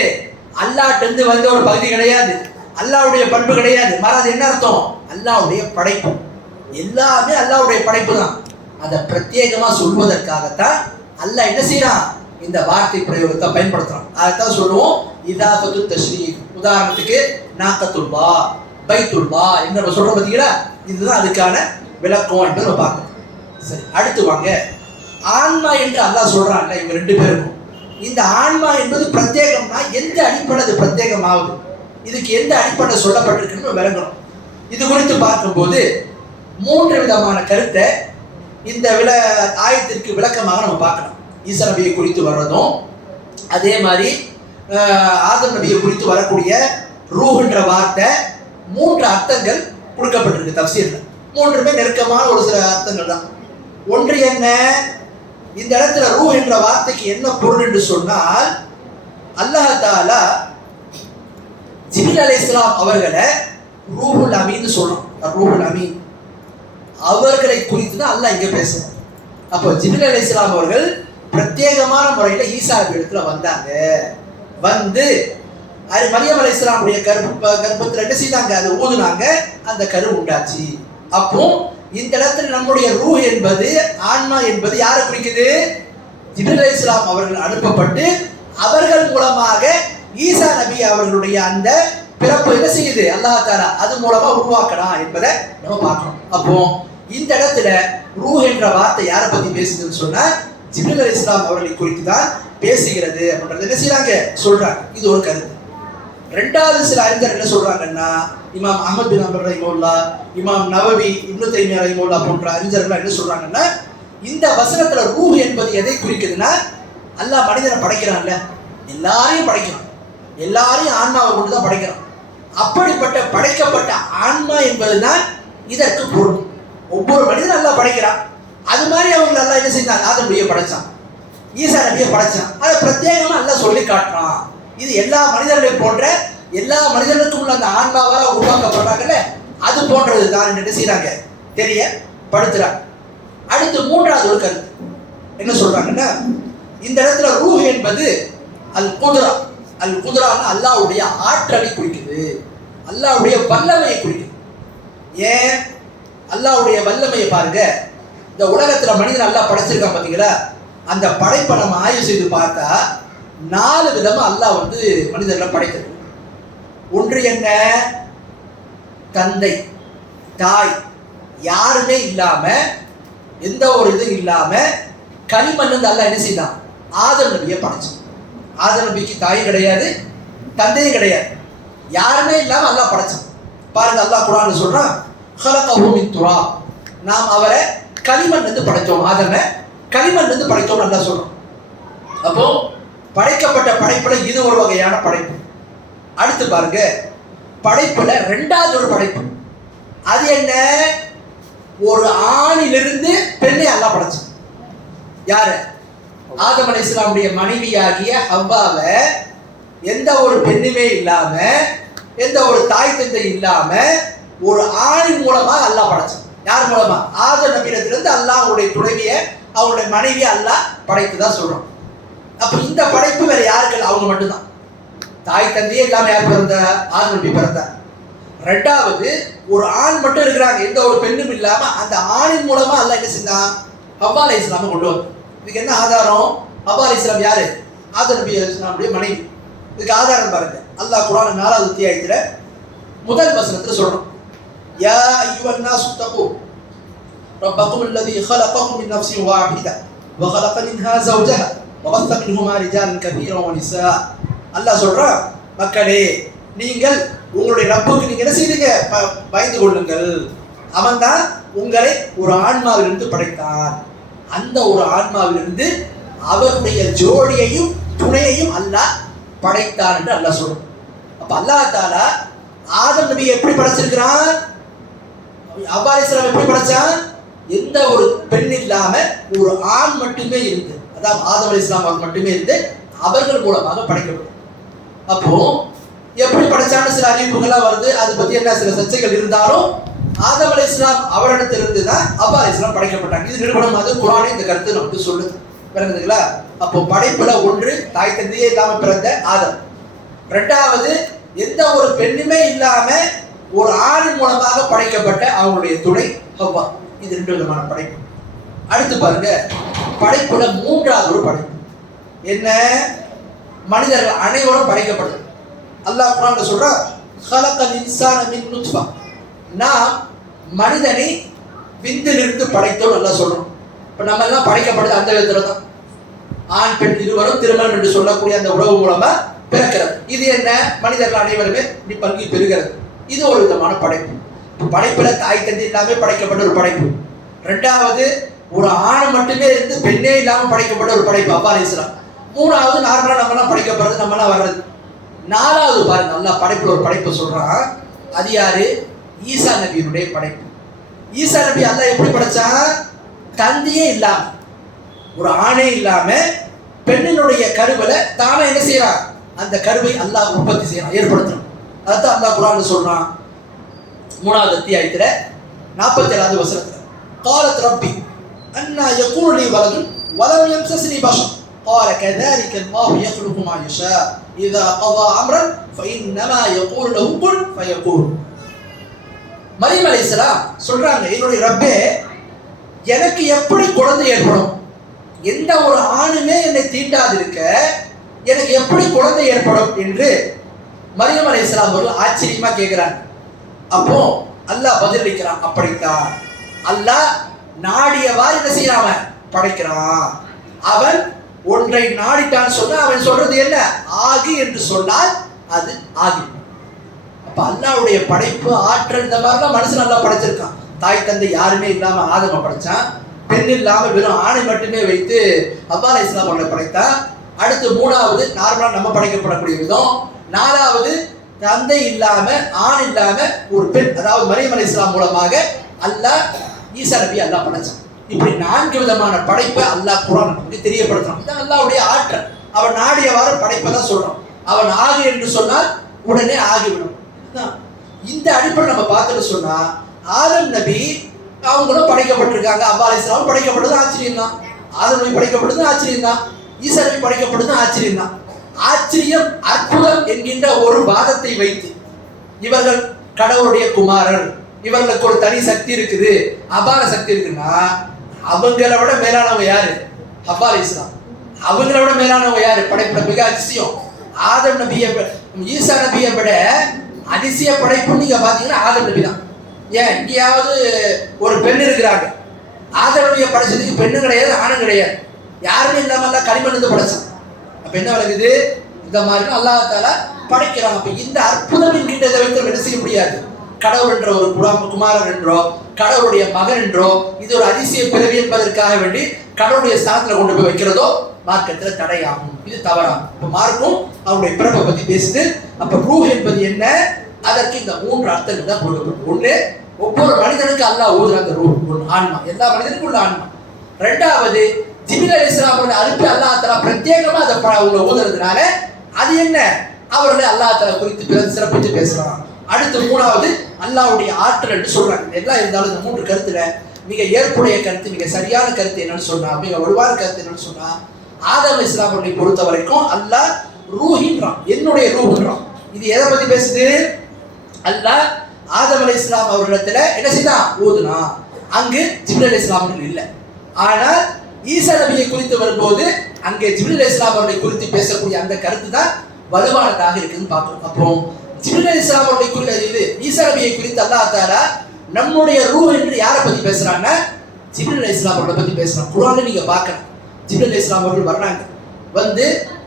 அல்லாஹ்ட்ட இருந்து வந்த ஒரு பகுதி கிடையாது, அல்லாஹ்வுடைய பண்பு கிடையாது. மாறாது என்ன அர்த்தம்? அல்லாஹ்வுடைய படைப்பு, எல்லாமே அல்லாஹ்வுடைய படைப்பு தான். அதை பிரத்யேகமா சொல்வதற்காகத்தான் அல்லாஹ் என்ன செய்யறான், இந்த வார்த்தை பிரயோகத்தை பயன்படுத்துறான். அதைத்தான் சொல்லுவோம் இதாஃபத்து தஷ்ரீஃப். உதாரணத்துக்கு நாக்கத்துல்லா, பைத்துல்லா என்று நம்ம சொல்றோம் பார்த்தீங்களா, இதுதான் அதுக்கான விளக்கம் என்று நம்ம பார்க்கணும். சரி, அடுத்து வாங்க. ஆன்மா என்று அல்லாஹ் சொல்றான்ல இவங்க ரெண்டு பேருக்கும், இந்த ஆன்மா என்பது பிரத்யேகம்னா எந்த அடிப்படை அது பிரத்யேகமாகுது, இதுக்கு எந்த அடிப்படை சொல்லப்பட்டிருக்குன்னு விளங்கணும். இது குறித்து பார்க்கும்போது 3 விதமான கருத்தை இந்த ஆயத்திற்கு விளக்கமாக நம்ம பார்க்கலாம். ஈசா நபியை குறித்து வர்றதும், அதே மாதிரி ஆதம் நபியை குறித்து வரக்கூடிய ரூஹ்ன்ற வார்த்தை 3 அர்த்தங்கள் கொடுக்கப்பட்டிருக்கு தஃசீர்ல. 3மே நெருக்கமான ஒரு சில அர்த்தங்கள் தான். ஒன்று என்ன, இந்த இடத்துல ரூஹ் என்ற வார்த்தைக்கு என்ன பொருள் என்று சொன்னால், அல்லாஹ் தஆலா ஜிப்ரீல் அலைஹிஸ்ஸலாம் அவர்களை ரூஹுல் அமீன் சொல்றோம். ரூஹுல் அமீன் அவர்களை குறித்து தான் அல்லாஹ் இங்க பேசுறான். அப்போ ஜிப்ரீல் அலைஹிஸ்ஸலாம் அவர்கள் பிரத்யேகமான முறையில ஈசா இடத்துல வந்தாங்க. வந்து மரியம் அலைஹிஸ்ஸலாமுடைய கர்ப்பத்தில் என்ன செய்தாங்க, அதை ஊதுனாங்க, அந்த கரு உண்டாச்சு. அப்போ இந்த இடத்துல நம்முடைய ரூஹ் என்பது, ஆன்மா என்பது யாரை குறிக்குது? ஜிப்ரீல் அலைஹிஸ்ஸலாம் அவர்கள் அனுப்பப்பட்டு அவர்கள் மூலமாக ஈசா நபி அவர்களுடைய அந்த பிறப்பு என்ன செய்யுது, அல்லாஹ் தஆலா அது மூலமா உருவாக்கலாம் என்பதை நம்ம பார்க்கணும். அப்போ இந்த இடத்துல ரூஹ் என்ற வார்த்தை யாரை பத்தி பேசுதுன்னு சொன்னா ஜிப்ரீல் அலைஹிஸ்ஸலாம் அவர்களை குறித்து தான் பேசுகிறது அப்படின்றது என்ன செய்யறாங்க, சொல்றாங்க. இது ஒரு கருத்து. ரெண்டாவது சில அறிஞர் என்ன சொல்றாங்கன்னா, இமாம் அஹ்மத் பின் ஹம்பல் ரஹிமஹுல்லாஹ், இமாம் நவவி, இப்னு தைமியா ரஹிமஹுல்லாஹ் போன்ற அறிஞர்கள் என்ன சொல்றாங்கன்னா, இந்த வசனத்துல ரூஹ் என்பது எதை குறிக்குதுன்னா, அல்லாஹ் மனிதனை படைக்கிறான்ல, எல்லாரையும் படைக்கிறான், எல்லாரையும் ஆன்மாவை கொண்டு தான் படைக்கிறான். அப்படிப்பட்ட படைக்கப்பட்ட ஆன்மா என்பதுதான் இதற்கு பொருள். ஒவ்வொரு மனிதனும் அல்லாஹ் படைக்கிறான். அது மாதிரி அவங்க அல்லாஹ் என்ன செய்யறான், ஆதம் நபியை படைச்சான், ஈசா நபியை படைச்சான். அதை பிரத்யேகமா அல்லாஹ் சொல்லி காட்டுறான். இது எல்லா மனிதர்களையும் போன்ற, எல்லா மனிதர்களுக்கும் உள்ள அந்த ஆன்மாவால் உருவாக்கப்படுறாங்கல்ல, அது போன்றது தான் என்ன செய்யறாங்க, தெரியப்படுத்துறாங்க. அடுத்து 3வது ஒரு கருத்து என்ன சொல்றாங்கன்னா, இந்த இடத்துல ரூஹ் என்பது அல் குத்ரா, அல் குத்ரான்னு அல்லாஹ்வுடைய ஆற்றலை குறிக்குது, அல்லாஹ்வுடைய வல்லமையை குறிக்குது. ஏன் அல்லாஹ்வுடைய வல்லமையை பாருங்க, இந்த உலகத்துல மனிதன் அல்லாஹ் படைச்சிருக்கான் பாத்தீங்களா, அந்த படைப்பை நம்ம ஆய்வு செய்து பார்த்தா 4 விதமா அல்லாஹ் வந்து மனிதர்களை படைக்கிறது. ஒன்று என்ன, தந்தை தாய் யாருமே இல்லாம, எந்த ஒரு இதுவும் இல்லாம களிமண் வந்து அல்லாஹ் என்ன செய்தான், ஆதம் நபியை படைச்சான். ஆதம் நபிக்கு தாயும் கிடையாது, தந்தையும் கிடையாது, யாருமே இல்லாம அல்லாஹ் படைச்சான். பாருங்க, அல்லாஹ் குர்ஆன்ல சொல்றான், خلقه من تراب, நாம் அவரை களிமண் இருந்து படைத்தோம், ஆதமை களிமண் இருந்து படைத்தோம் அல்லாஹ் சொல்றான். அப்போ படைக்கப்பட்ட படைப்புல இது ஒரு வகையான படைப்பு. அடுத்து பாருங்க, படைப்புல 2வது ஒரு படைப்பு, அது என்ன, ஒரு ஆணிலிருந்து பெண்ணை அல்லாஹ் படைச்சான். யாரு, ஆதம் அலைஹிஸ்ஸலாமுடைய மனைவியாகிய ஹவ்வாவை எந்த ஒரு பெண்ணுமே இல்லாம, எந்த ஒரு தாய் தந்தை இல்லாம ஒரு ஆணின் மூலமா அல்லாஹ் படைச்சான். யார் மூலமா, ஆதம் நபியிடத்திலிருந்து அல்லாஹ் அவருடைய துணைவிய, அவருடைய மனைவி அல்லாஹ் படைத்துதான் சொல்றோம். அப்ப இந்த படைப்பு வேற யாருக்கு, அவங்க மட்டும்தான். தாய் தந்தையே இல்லாம யார் பிறந்தா, ஆதம் நபி பிறந்தார். 2வது ஒரு ஆண் மட்டும் இருக்கிறாங்க, எந்த ஒரு பெண்ணும் இல்லாம, அந்த ஆணின் மூலமா அல்லாஹ் என்ன செஞ்சான், ஹவ்வா அலைஹிஸ்ஸலாமை கொண்டு வந்தான். இதுக்கு என்ன ஆதாரம், ஹவ்வா அலைஹிஸ்ஸலாம் யாரு, ஆதம் நபி அலைஹிஸ்ஸலாமுடைய மனைவி. இதுக்கு ஆதாரம் பாருங்க, அல்லாஹ் குர்ஆன் 4வது அத்தியாயத்துல முதல் வசனத்துல சொல்றோம், யா அய்யுஹன் நாஸு தகு ரப்பக்கும் அல்லதி خلقكم من نفس واحده وخلق منها زوجها وبث منهما رجالا كثيرا ونساء. அல்லாஹ் சொல்றான், மக்களே நீங்கள் உங்களுடைய ரப்புக்கு நீங்க என்ன செய்யுங்க, பயந்து கொள்ளுங்கள், அவன் தான் உங்களை ஒரு ஆன்மாவிலிருந்து படைத்தான், அந்த ஒரு ஆன்மாவிலிருந்து அவருடைய ஜோடியையும் துணையையும் அல்லாஹ் படைத்தான் என்று அல்லாஹ் சொல்றான். அப்ப அல்லாஹ் தஆலா ஆதம் நபியை எப்படி படைச்சிருக்கிறான், ஹவ்வா அலைஹிஸ்ஸலாம் எப்படி படைச்சான், எந்த ஒரு பெண் இல்லாம ஒரு ஆண் மட்டுமே இருந்து, அதாவது ஆதம் அலைஹிஸ்ஸலாம் அவர்கள் மட்டுமே இருந்து அவர்கள் மூலமாக படைக்கப்படும். அப்போ எப்படி படைச்சான்னு சில அறிவிப்புகள்லாம் வருது, அதை பத்தி என்ன சில சர்ச்சைகள் இருந்தாலும் ஆதம் அலைஹிஸ்ஸலாம் அவரிடத்திலிருந்து தான் ஹவ்வா அலைஹிஸ்ஸலாம் படைக்கப்பட்டாங்க. இது நிறுவனமாக குர்ஆனே இந்த கருத்து நமக்கு சொல்லுது. விளங்குதுங்களா? அப்போ படைப்புல ஒன்று தாய் தந்தையே இல்லாம பிறந்த ஆதம், ரெண்டாவது, எந்த ஒரு பெண்ணுமே இல்லாம ஒரு ஆணின் மூலமாக படைக்கப்பட்ட அவங்களுடைய துணை ஹவ்வா. இது 2 விதமான படைப்பு. அடுத்து பாருங்க, படைப்புல 3வது ஒரு படைப்பு என்ன? மனிதர்கள் அனைவரும் படைக்கப்படுது. அல்லாஹ் குர்ஆன்ல சொல்றான், "ஹலகல் இன்சான மின் நுத்ஃபா." நாம் மனிதனை விந்திலிருந்து படைத்தோம் அல்லாஹ் சொல்றோம். இப்ப நம்ம எல்லாம் படைக்கப்படுது அந்த விதத்துல தான். ஆண் பெண் இருவரும் திருமணம் என்று சொல்லக்கூடிய அந்த உறவு மூலமா பிறக்கிறது. இது என்ன? மனிதர்கள் அனைவருமே பல்கி பெறுகிறது. இது ஒரு விதமான படைப்பு. படைப்புல தாய் தந்தை இல்லாம படைக்கப்பட்ட ஒரு படைப்பு. ரெண்டாவது, ஒரு ஆண் மட்டுமே இருந்து பெண்ணே இல்லாம படைக்கப்பட்ட ஒரு படைப்பு அப்பா அலைஹிஸ்ஸலாம். மூணாவது, நார்மலா நம்மலாம் படைக்கப்படுறது, நம்மலாம் வர்றது. நாலாவது பாருங்க, நல்லா படைப்புல ஒரு படைப்பு சொல்றான். அது யாரு? ஈசா நபியினுடைய படைப்பு. ஈசா நபி அல்லாஹ் எப்படி படைச்சான்? தந்தையே இல்லாம, ஒரு ஆணே இல்லாம பெண்ணினுடைய கருவில தானே என்ன செய்யறான்? அந்த கருவை அல்லாஹ் உற்பத்தி செய்யறான், ஏற்படுத்துறான். அதான் அல்லாஹ் குர்ஆன்ல சொல்றான் 3வது அத்தியாயத்துல 47வது வசனத்துல, "காலத் ரப்பி அன்னா யகூனு லி வலதுன் வலம் யம்சஸ்னி பஷர் قال كذلك الله يخلق ما يشاء اذا قضى امرا فانما يقول له كن فيكون." மரியம் அலைஹிஸ்ஸலாம் சொல்றாங்க, என்னுடைய ரப்பே, எனக்கு எப்படி குழந்தை ஏற்படும்? எந்த ஒரு ஆணுமே என்னை தீண்டாதிருக்க எனக்கு எப்படி குழந்தை ஏற்படும் என்று மரியம் அலைஹிஸ்ஸலாம் அவர்கள் ஆச்சரியமா கேட்கிறாங்க. அப்போ அல்லாஹ் பதிலளிக்கிறான், அப்படித்தான் அல்லாஹ் நாடியவாறு என்ன செய்யாம படைக்கிறான். அவன் ஒன்றை நாடிட்டான்னு சொன்னா அவன் சொல்றது என்ன? ஆகி என்று சொன்னால் அது ஆகி. அப்ப அல்லாஹ்வுடைய படைப்பு, ஆற்றல், இந்த மாதிரிலாம் மனுஷன் நல்லா படைச்சிருக்கான். தாய் தந்தை யாருமே இல்லாம ஆதம படைச்சான். பெண் இல்லாம வெறும் ஆணை மட்டுமே வைத்து ஹவ்வா அலைஹிஸ்ஸலாம் அவர்களை படைத்தான். அடுத்து 3வது, நார்மலா நம்ம படைக்கப்படக்கூடிய விதம். 4வது, தந்தை இல்லாம ஆண் இல்லாம ஒரு பெண், அதாவது மரியம் அலைஹிஸ்ஸலாம் மூலமாக அல்லாஹ் ஈசா நபி அல்லாஹ் படைச்சான். இப்படி 4 விதமான படைப்பை அல்லாஹ் குர்ஆன் நமக்கு தெரியப்படுத்துறான். இது அல்லாஹ்வுடைய ஆற்றல். அவன் நாடியவாறு படைப்பை தான் சொல்றான். அவன் ஆகு என்று சொன்னால் உடனே ஆகிவிடும். இந்த அடிப்படை நம்ம பார்த்துட்டு சொன்னா, ஆதம் நபி அவங்களும் படைக்கப்பட்டிருக்காங்க. ஹவ்வா அலைஹிஸ்ஸலாம் படைக்கப்பட்டது ஆச்சரியம் தான். ஆதம் நபி படைக்கப்பட்டது ஆச்சரியம் தான். ஈசா நபி படைக்கப்பட்டது ஆச்சரியம் தான். ஆச்சரியம், அற்புதம் என்கின்ற ஒரு வாதத்தை வைத்து இவர்கள் கடவுளுடைய குமாரர், இவர்களுக்கு ஒரு தனி சக்தி இருக்குது, அபார சக்தி இருக்குன்னா, அவங்கள விட மேலானவங்க யாரு? ஹவ்வா அலைஹிஸ்ஸலாம். அவங்கள விட மேலானவங்க யாரு? படைப்புல மிக அதிசயம். ஆதம் நபியை, ஈசா நபியை விட அதிசய படைப்பு நீங்க பாத்தீங்கன்னா ஆதம் நபி தான். ஏன் இங்கேயாவது ஒரு பெண் இருக்கிறாங்க? ஆதம் நபியை படைச்சதுக்கு பெண்ணு கிடையாது, ஆணும் கிடையாது, யாருமே இல்லாம களிமண் இருந்து படைச்சான். அப்ப என்ன விளக்குது? இந்த மாதிரி அல்லாஹ் தஆலா படைக்கிறான். அப்ப இந்த அற்புதம் என்கின்றதை வைத்து என்ன செய்ய முடியாது? கடவுள் என்ற ஒரு குமாரன் என்றோ கடவுளுடைய மகன் என்றோ இது ஒரு அதிசய பிறவி என்பதற்காக வேண்டி கடவுளுடைய ஸ்தானத்துல கொண்டு போய் வைக்கிறதோ மார்க்கத்துல தடையாகும். இது தவறாகும். இப்ப மார்க்கும் அவருடைய பிறப்பை பத்தி பேசுது. அப்ப ரூஹ் என்பது என்ன? அதற்கு இந்த 3 அர்த்தங்கள் தான் கொடுக்கப்படும். ஒண்ணு, ஒவ்வொரு மனிதனுக்கு அல்லாஹ் ஊதுற அந்த ரூஹ், ஒரு ஆன்மா, எல்லா மனிதனுக்கும் உள்ள ஆன்மா. ரெண்டாவது, ஜிப்ரீல் அலைஹிஸ்ஸலாம் அவர்களை அனுப்பி அல்லாஹ் தஆலா பிரத்யேகமா அதை அவங்க ஊதுறதுனால அது என்ன? அவர்களை அல்லாஹ் தஆலா குறித்து சிறப்பித்து பேசுறான். அடுத்து 3வது, அல்லாஹ்வுடைய ஆற்றல் என்று சொல்றாங்க. எல்லாம் இருந்தாலும் இந்த 3 கருத்துல மிக ஏற்புடைய கருத்து, மிக சரியான கருத்து என்னன்னு சொன்னா, மிக வலுவான கருத்து என்னன்னு சொன்னா, ஆதம் அலைஹிஸ்ஸலாம் அவர்களை பொறுத்த வரைக்கும் அல்லாஹ் ரூஹின்றான், என்னுடைய ரூஹ்ன்றான். இது எதை பத்தி பேசுது? அல்லாஹ் ஆதம் அலைஹிஸ்ஸலாம் அவர்களிடத்துல என்ன செய்தான்? ஊதுனா. அங்கு ஜிப்ரீல் அலைஹிஸ்ஸலாம் அவர்கள் இல்லை. ஆனால் ஈசா நபியை குறித்து வரும்போது அங்கே ஜிப்ரீல் அலைஹிஸ்ஸலாம் அவர்களை குறித்து பேசக்கூடிய அந்த கருத்து தான் வலுவானதாக இருக்குன்னு பார்க்கணும். அப்போ ஜிப்ரீல் அலைஹிஸ்ஸலாம் அவர்களை குறித்து, ஈசா நபியை குறித்து அல்லாஹ் தஆலா நம்முடைய ரூஹ் என்று யாரை பத்தி பேசுறாங்கன்னா ஜிப்ரீல் அலைஹிஸ்ஸலாம் அவர்களை பத்தி பேசுறாங்க. குர்ஆன்ல நீங்க பார்க்கலாம், ஜிப்ரீல் அலைஹிஸ்ஸலாம் அவர்கள் வர்றாங்க, வந்து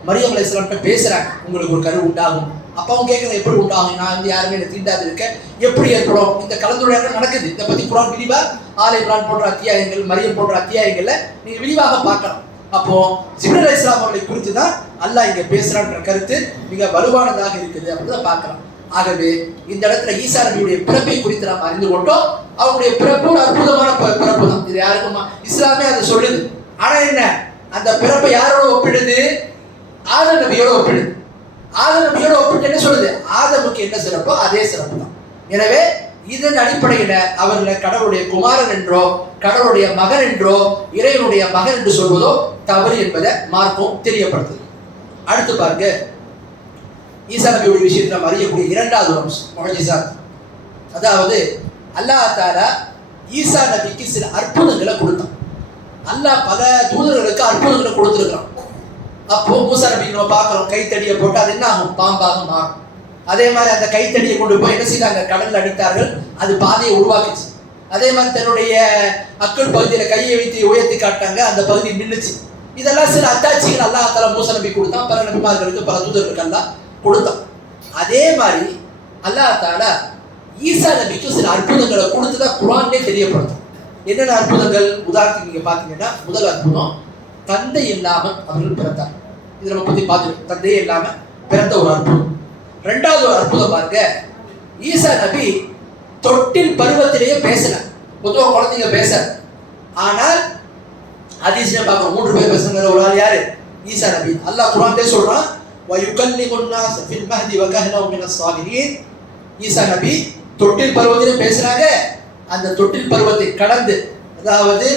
மரியம் அலைஹிஸ்ஸலாம் பேசுறாங்க, உங்களுக்கு ஒரு கரு உண்டாகும். அப்ப அவங்க கேட்கறது, எப்படி உண்டாகும்? நான் வந்து யாருமே என்ன தீண்டாது இருக்கேன், எப்படி ஏற்படும்? இந்த கலந்துரையாடல் நடக்குது. இதை பத்தி குர்ஆன் விரிவா ஆல் இம்ரான் போன்ற அத்தியாயங்கள், மரியம் போன்ற அத்தியாயங்கள்ல நீங்க விரிவாக பார்க்கலாம். அப்போ ஜிப்ரீல் அலைஹிஸ்ஸலாம் அவர்களை குறித்து தான் அல்லாஹ் இங்க பேசுறான்ற கருத்து மிக வலுவானதாக இருக்குது அப்படிதான் பார்க்கலாம். ஆகவே இந்த இடத்துல ஈசா நபியுடைய பிறப்பை குறித்து நாம் அறிந்து கொண்டோம். அவருடைய பிறப்பு ஒரு அற்புதமான பிறப்பு தான். இது யாருக்குமா இஸ்லாமே அதை சொல்லுது. ஆனா என்ன, அந்த பிறப்பை யாரோட ஒப்பிடுது? ஆதம் நபியோட ஒப்பிடுது. ஆதம் நபியோட ஒப்பிட்டு என்ன சொல்லுது? ஆதமுக்கு என்ன சிறப்போ அதே சிறப்பு தான். எனவே இதன் அடிப்படையில அவர்களை கடவுளுடைய குமாரன் என்றோ கடவுளுடைய மகன் என்றோ இறைவனுடைய மகன் என்று சொல்வதோ தவறு என்பதை மார்க்கம் தெரியப்படுத்துது. அடுத்து பாருங்க, ஈசா நபியுடைய விஷயத்தில் நம்ம அறியக்கூடிய இரண்டாவது அம்சம் முஅஜிஸாத். அதாவது அல்லாஹ் தஆலா ஈசா நபிக்கு சில அற்புதங்களை கொடுத்தான். அல்லாஹ் பல தூதர்களுக்கு அற்புதங்களை கொடுத்துருக்கான். அப்போ மூசா நபி நம்ம பார்க்குறோம், கைத்தடியை போட்டு அது என்ன ஆகும், பாம்பாக மாறும். அதே மாதிரி அந்த கைத்தடியை கொண்டு போய் என்ன செய்தாங்க, கடலில் அடித்தார்கள், அது பாதையை உருவாக்குச்சு. அதே மாதிரி தன்னுடைய அக்கல் பகுதியில் கையை வைத்து உயர்த்தி காட்டாங்க, அந்த பகுதி நின்றுச்சு. இதெல்லாம் சில அத்தாட்சிகள் அல்லாஹ் தஆலா மூசா நபி கொடுத்தான், பல நபிமார்களுக்கு பல தூதர்களுக்கு எல்லாம் கொடுத்தான். அதே மாதிரி அல்லாஹ் தஆலா ஈசா நபிக்கு சில அற்புதங்களை கொடுத்துதான் குர்ஆன்லே தெரியப்படுத்தும். என்னென்ன அற்புதங்கள்? உதாரணத்துக்கு நீங்க பாத்தீங்கன்னா, முதல் அற்புதம் தந்தை இல்லாமல் அவர்கள் பிறந்தார். இது நம்ம பத்தி பார்த்துருக்கோம், தந்தையே இல்லாம பிறந்த ஒரு அற்புதம். ரெண்டாவது ஒரு அற்புதம் பாருங்க, ஈசா நபி தொட்டில் பருவத்திலேயே பேசினார். பொதுவாக குழந்தைங்க பேச, ஆனால் ஹதீஸ்ல பார்க்கணும் 3 பேர் பேசுகிற ஒரு ஆள் யாரு? ஈசா நபி. அல்லாஹ் குர்ஆன்லே சொல்றான், وَيُكَلِّمُ النَّاسَ فِي الْمَهْدِ وَكَهْلًا مِنَ الصَّالِحِينَ. ஈசா நபி தொட்டில் பருவத்திலே பேசுறாங்க. அந்த தொட்டில் பருவத்தை கடந்து, அதாவது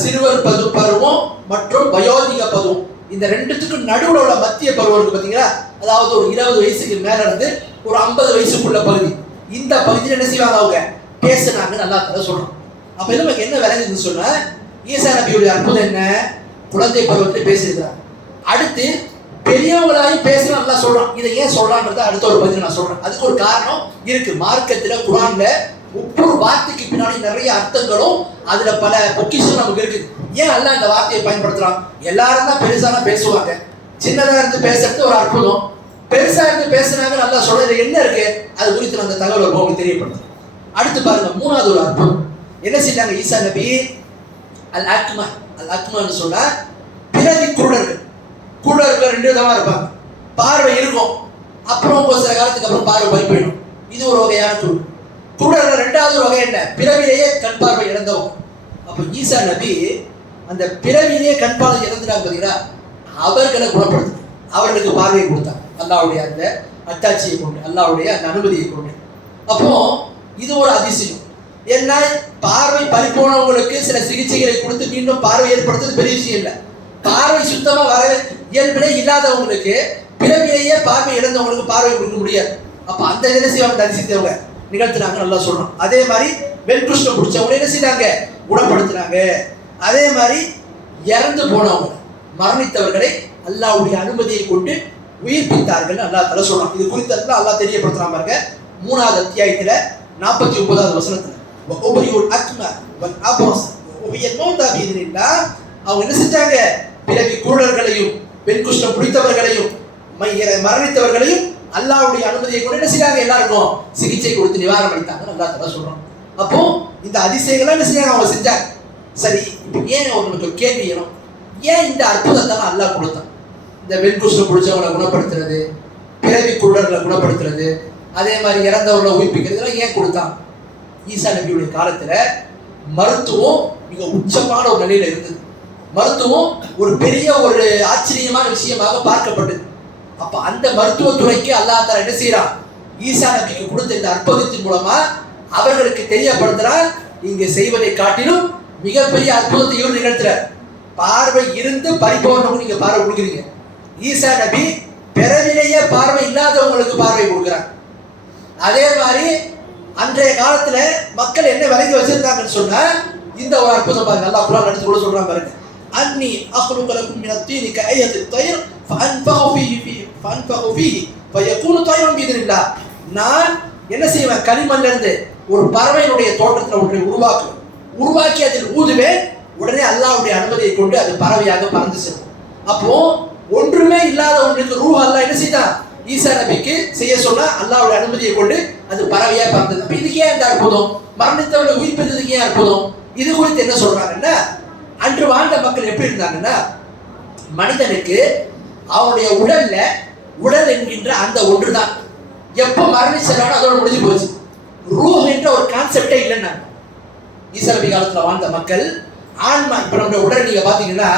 சிறுவர் பருவம் மற்றும் வயோதிக பருவம், இந்த ரெண்டுத்துக்கும் நடுவில் உள்ள மத்திய பருவம் இருக்கு பார்த்தீங்களா, அதாவது ஒரு 20 வயசுக்கு மேல இருந்து ஒரு 50 வயசுக்குள்ள பகுதி, இந்த பகுதியில் என்ன செய்வாங்க, அவங்க பேசுனாங்கன்னு நல்லா தர சொல்றோம். அப்ப இது நமக்கு என்ன விளங்குதுன்னு சொன்னா, ஈசா நபியுடைய அற்புதம் என்ன, குழந்தை பருவத்தில் பேசியிருக்கிறாங்க. அடுத்து பெரியவங்களாயும் பேசலாம் நல்லா சொல்றான். இதை ஏன் சொல்றான்றது அடுத்த ஒரு பதில் நான் சொல்றேன். அதுக்கு ஒரு காரணம் இருக்கு. மார்க்கத்தில் குர்ஆன்ல ஒவ்வொரு வார்த்தைக்கு பின்னாடி நிறைய அர்த்தங்களும் அதுல பல பொக்கிஷம் நமக்கு இருக்குது. ஏன் அல்லாஹ் இந்த வார்த்தையை பயன்படுத்துறான்? எல்லாரும் தான் பெருசானா பேசுவாங்க, சின்னதா இருந்து பேசுறது ஒரு அற்புதம், பெருசா இருந்து பேசுனாங்க நல்லா சொல்றது என்ன இருக்கு, அது குறித்து அந்த தகவல் உங்களுக்கு தெரியப்படுத்தும். அடுத்து பாருங்க, மூணாவது ஒரு அற்புதம் என்ன செய்தாங்க ஈசா நபி, அல் அக்மான்னு சொன்னா பிறவி குருடர்கள். குருடர்கள் 2 விதமா இருப்பாங்க. பார்வை இருக்கும், அப்புறம் ஒரு சில காலத்துக்கு அப்புறம் பார்வை போயிடும். இது ஒரு வகையான குருடு. குருடர்கள் ரெண்டாவது வகை என்ன, பிறவிலேயே கண் பார்வை இழந்தவங்க. அப்ப ஈசா நபி அந்த பிறவிலேயே கண் பார்வை இழந்துட்டாங்க பார்த்தீங்களா, அவர்களை குணப்படுத்த அவர்களுக்கு பார்வையை கொடுத்தாங்க அல்லாஹ்வுடைய அந்த அத்தாட்சியை கொண்டு, அல்லாஹ்வுடைய அந்த அனுமதியை கொண்டு. அப்போ இது ஒரு அதிசயம். என்ன, பார்வை பறிபோனவங்களுக்கு சில சிகிச்சைகளை கொடுத்து மீண்டும் பார்வை ஏற்படுத்துறது பெரிய விஷயம் இல்லை. பார்வை சுத்தமா வர இயல்பிலே இல்லாதவங்களுக்கு, பிறவிலேயே பார்வை இழந்தவங்களுக்கு பார்வை கொடுக்க முடியாது. அப்ப அந்த நிகழ்ச்சியை தரிசித்தவங்க நிகழ்த்தினாங்க நல்லா சொல்றோம். அதே மாதிரி வெண்குஷ்டம் பிடிச்சவங்க என்ன செய்தாங்க, குணப்படுத்தினாங்க. அதே மாதிரி இறந்து போனவங்க, மரணித்தவர்களை அல்லாஹ்வுடைய அனுமதியை கொண்டு உயிர்ப்பித்தார்கள் அல்லாஹ் தஆலா சொல்றான். இது குறித்து அல்லாஹ் தெரியப்படுத்துறான் பாருங்க, 3வது அத்தியாயத்துல 49வது வசனத்துல, வஉபரியுல் அக்ம வல் அப்ரஸ் வஹியல் மௌதா பிஇذنில்லாஹ். அவங்க என்ன செஞ்சாங்க, பிறவி குருடர்களையும் வெண்குஷ்டம் பிடித்தவர்களையும் மரணித்தவர்களையும் அல்லாஹ்வுடைய அனுமதியை கொண்டு என்ன செய்யாங்க, எல்லாருக்கும் சிகிச்சை கொடுத்து நிவாரணம் அளித்தாங்க அல்லாஹ் தஆலா சொல்றோம். அப்போ இந்த அதிசயங்களை என்ன செய்யாங்க, அவங்க செஞ்சாங்க. சரி, இப்போ ஏன் நமக்கு கேள்வி ஏறும், ஏன் இந்த அற்புதத்தை அல்லாஹ் கொடுத்தான்? இந்த வெண்குஷ்டம் பிடிச்சவங்களை குணப்படுத்துறது, பிறவி குருடர்களை குணப்படுத்துறது, அதே மாதிரி இறந்தவர்களை உயிர்ப்பிக்கிறது ஏன் கொடுத்தான்? ஈசா நபியுடைய காலத்துல மருத்துவம் மிக உச்சமான ஒரு நிலையில இருந்தது. மருத்துவம் ஒரு பெரிய ஒரு ஆச்சரியமான விஷயமாக பார்க்கப்பட்டது. அப்ப அந்த மருத்துவத்துறைக்கு அல்லாஹ் தஆலா என்ன செய்யறான், ஈசா நபிக்கு கொடுத்த இந்த அற்புதத்தின் மூலமா அவர்களுக்கு தெரியப்படுத்துறான், இங்க செய்வதை காட்டிலும் மிகப்பெரிய அற்புதத்தை இவர் நிகழ்த்துறார். பார்வை இருந்து பறிபோனவங்க நீங்க பார்வை கொடுக்குறீங்க, ஈசா நபி பிறவிலேயே பார்வை இல்லாதவங்களுக்கு பார்வை கொடுக்குறாங்க. அதே மாதிரி அன்றைய காலத்துல மக்கள் என்ன விலைக்கு வச்சிருந்தாங்கன்னு சொன்னா, இந்த ஒரு அற்புதம் பாருங்க, அல்லாஹ் குர்ஆன் எடுத்து கூட சொல்றான் பாருங்க, அன்னி அக்லுகு லக்கும் மினத் தீனி கஅய்யத்தித் தய்ர் ஃபஅன்ஃபகு ஃபீஹி ஃபயகூனு தய்ரன் பிஇذنில்லாஹ். நான் என்ன செய்வேன், களிமண்ல இருந்து ஒரு பறவையினுடைய தோற்றத்துல ஒன்றை உருவாக்கி அதில் ஊதுவேன், உடனே அல்லாஹ்வுடைய அனுமதியை கொண்டு அது பறவையாக பறந்து செல்லும். அப்போ ஒன்றுமே இல்லாத ஒன்றுக்கு ரூஹ் அல்லாஹ் என்ன செய்தான், ஈசா நபிக்கு செய்ய சொன்னா அல்லாஹ்வுடைய அனுமதியை கொண்டு அது பறவையா பறந்தது. அப்ப இதுக்கு ஏன் இந்த அற்புதம், மரணித்தவர்களை உயிர்ப்பித்ததுக்கு ஏன் அற்புதம்? இது குறித்து என்ன சொல்றாங்கன்னா, அன்று வாழ்ந்த மக்கள் எப்படி இருந்தாங்கன்னா, மனிதனுக்கு அவனுடைய உடல் என்கின்ற அந்த ஒன்றுதான் எப்ப மரணிச்சானோ அதோட முடிஞ்சு போச்சு. ரூஹ் என்ற ஒரு கான்செப்டே இல்லைன்னா ஈசா நபி காலத்துல வாழ்ந்த மக்கள் ஆன்மா, இப்ப நம்முடைய உடல் நீங்க பாத்தீங்கன்னா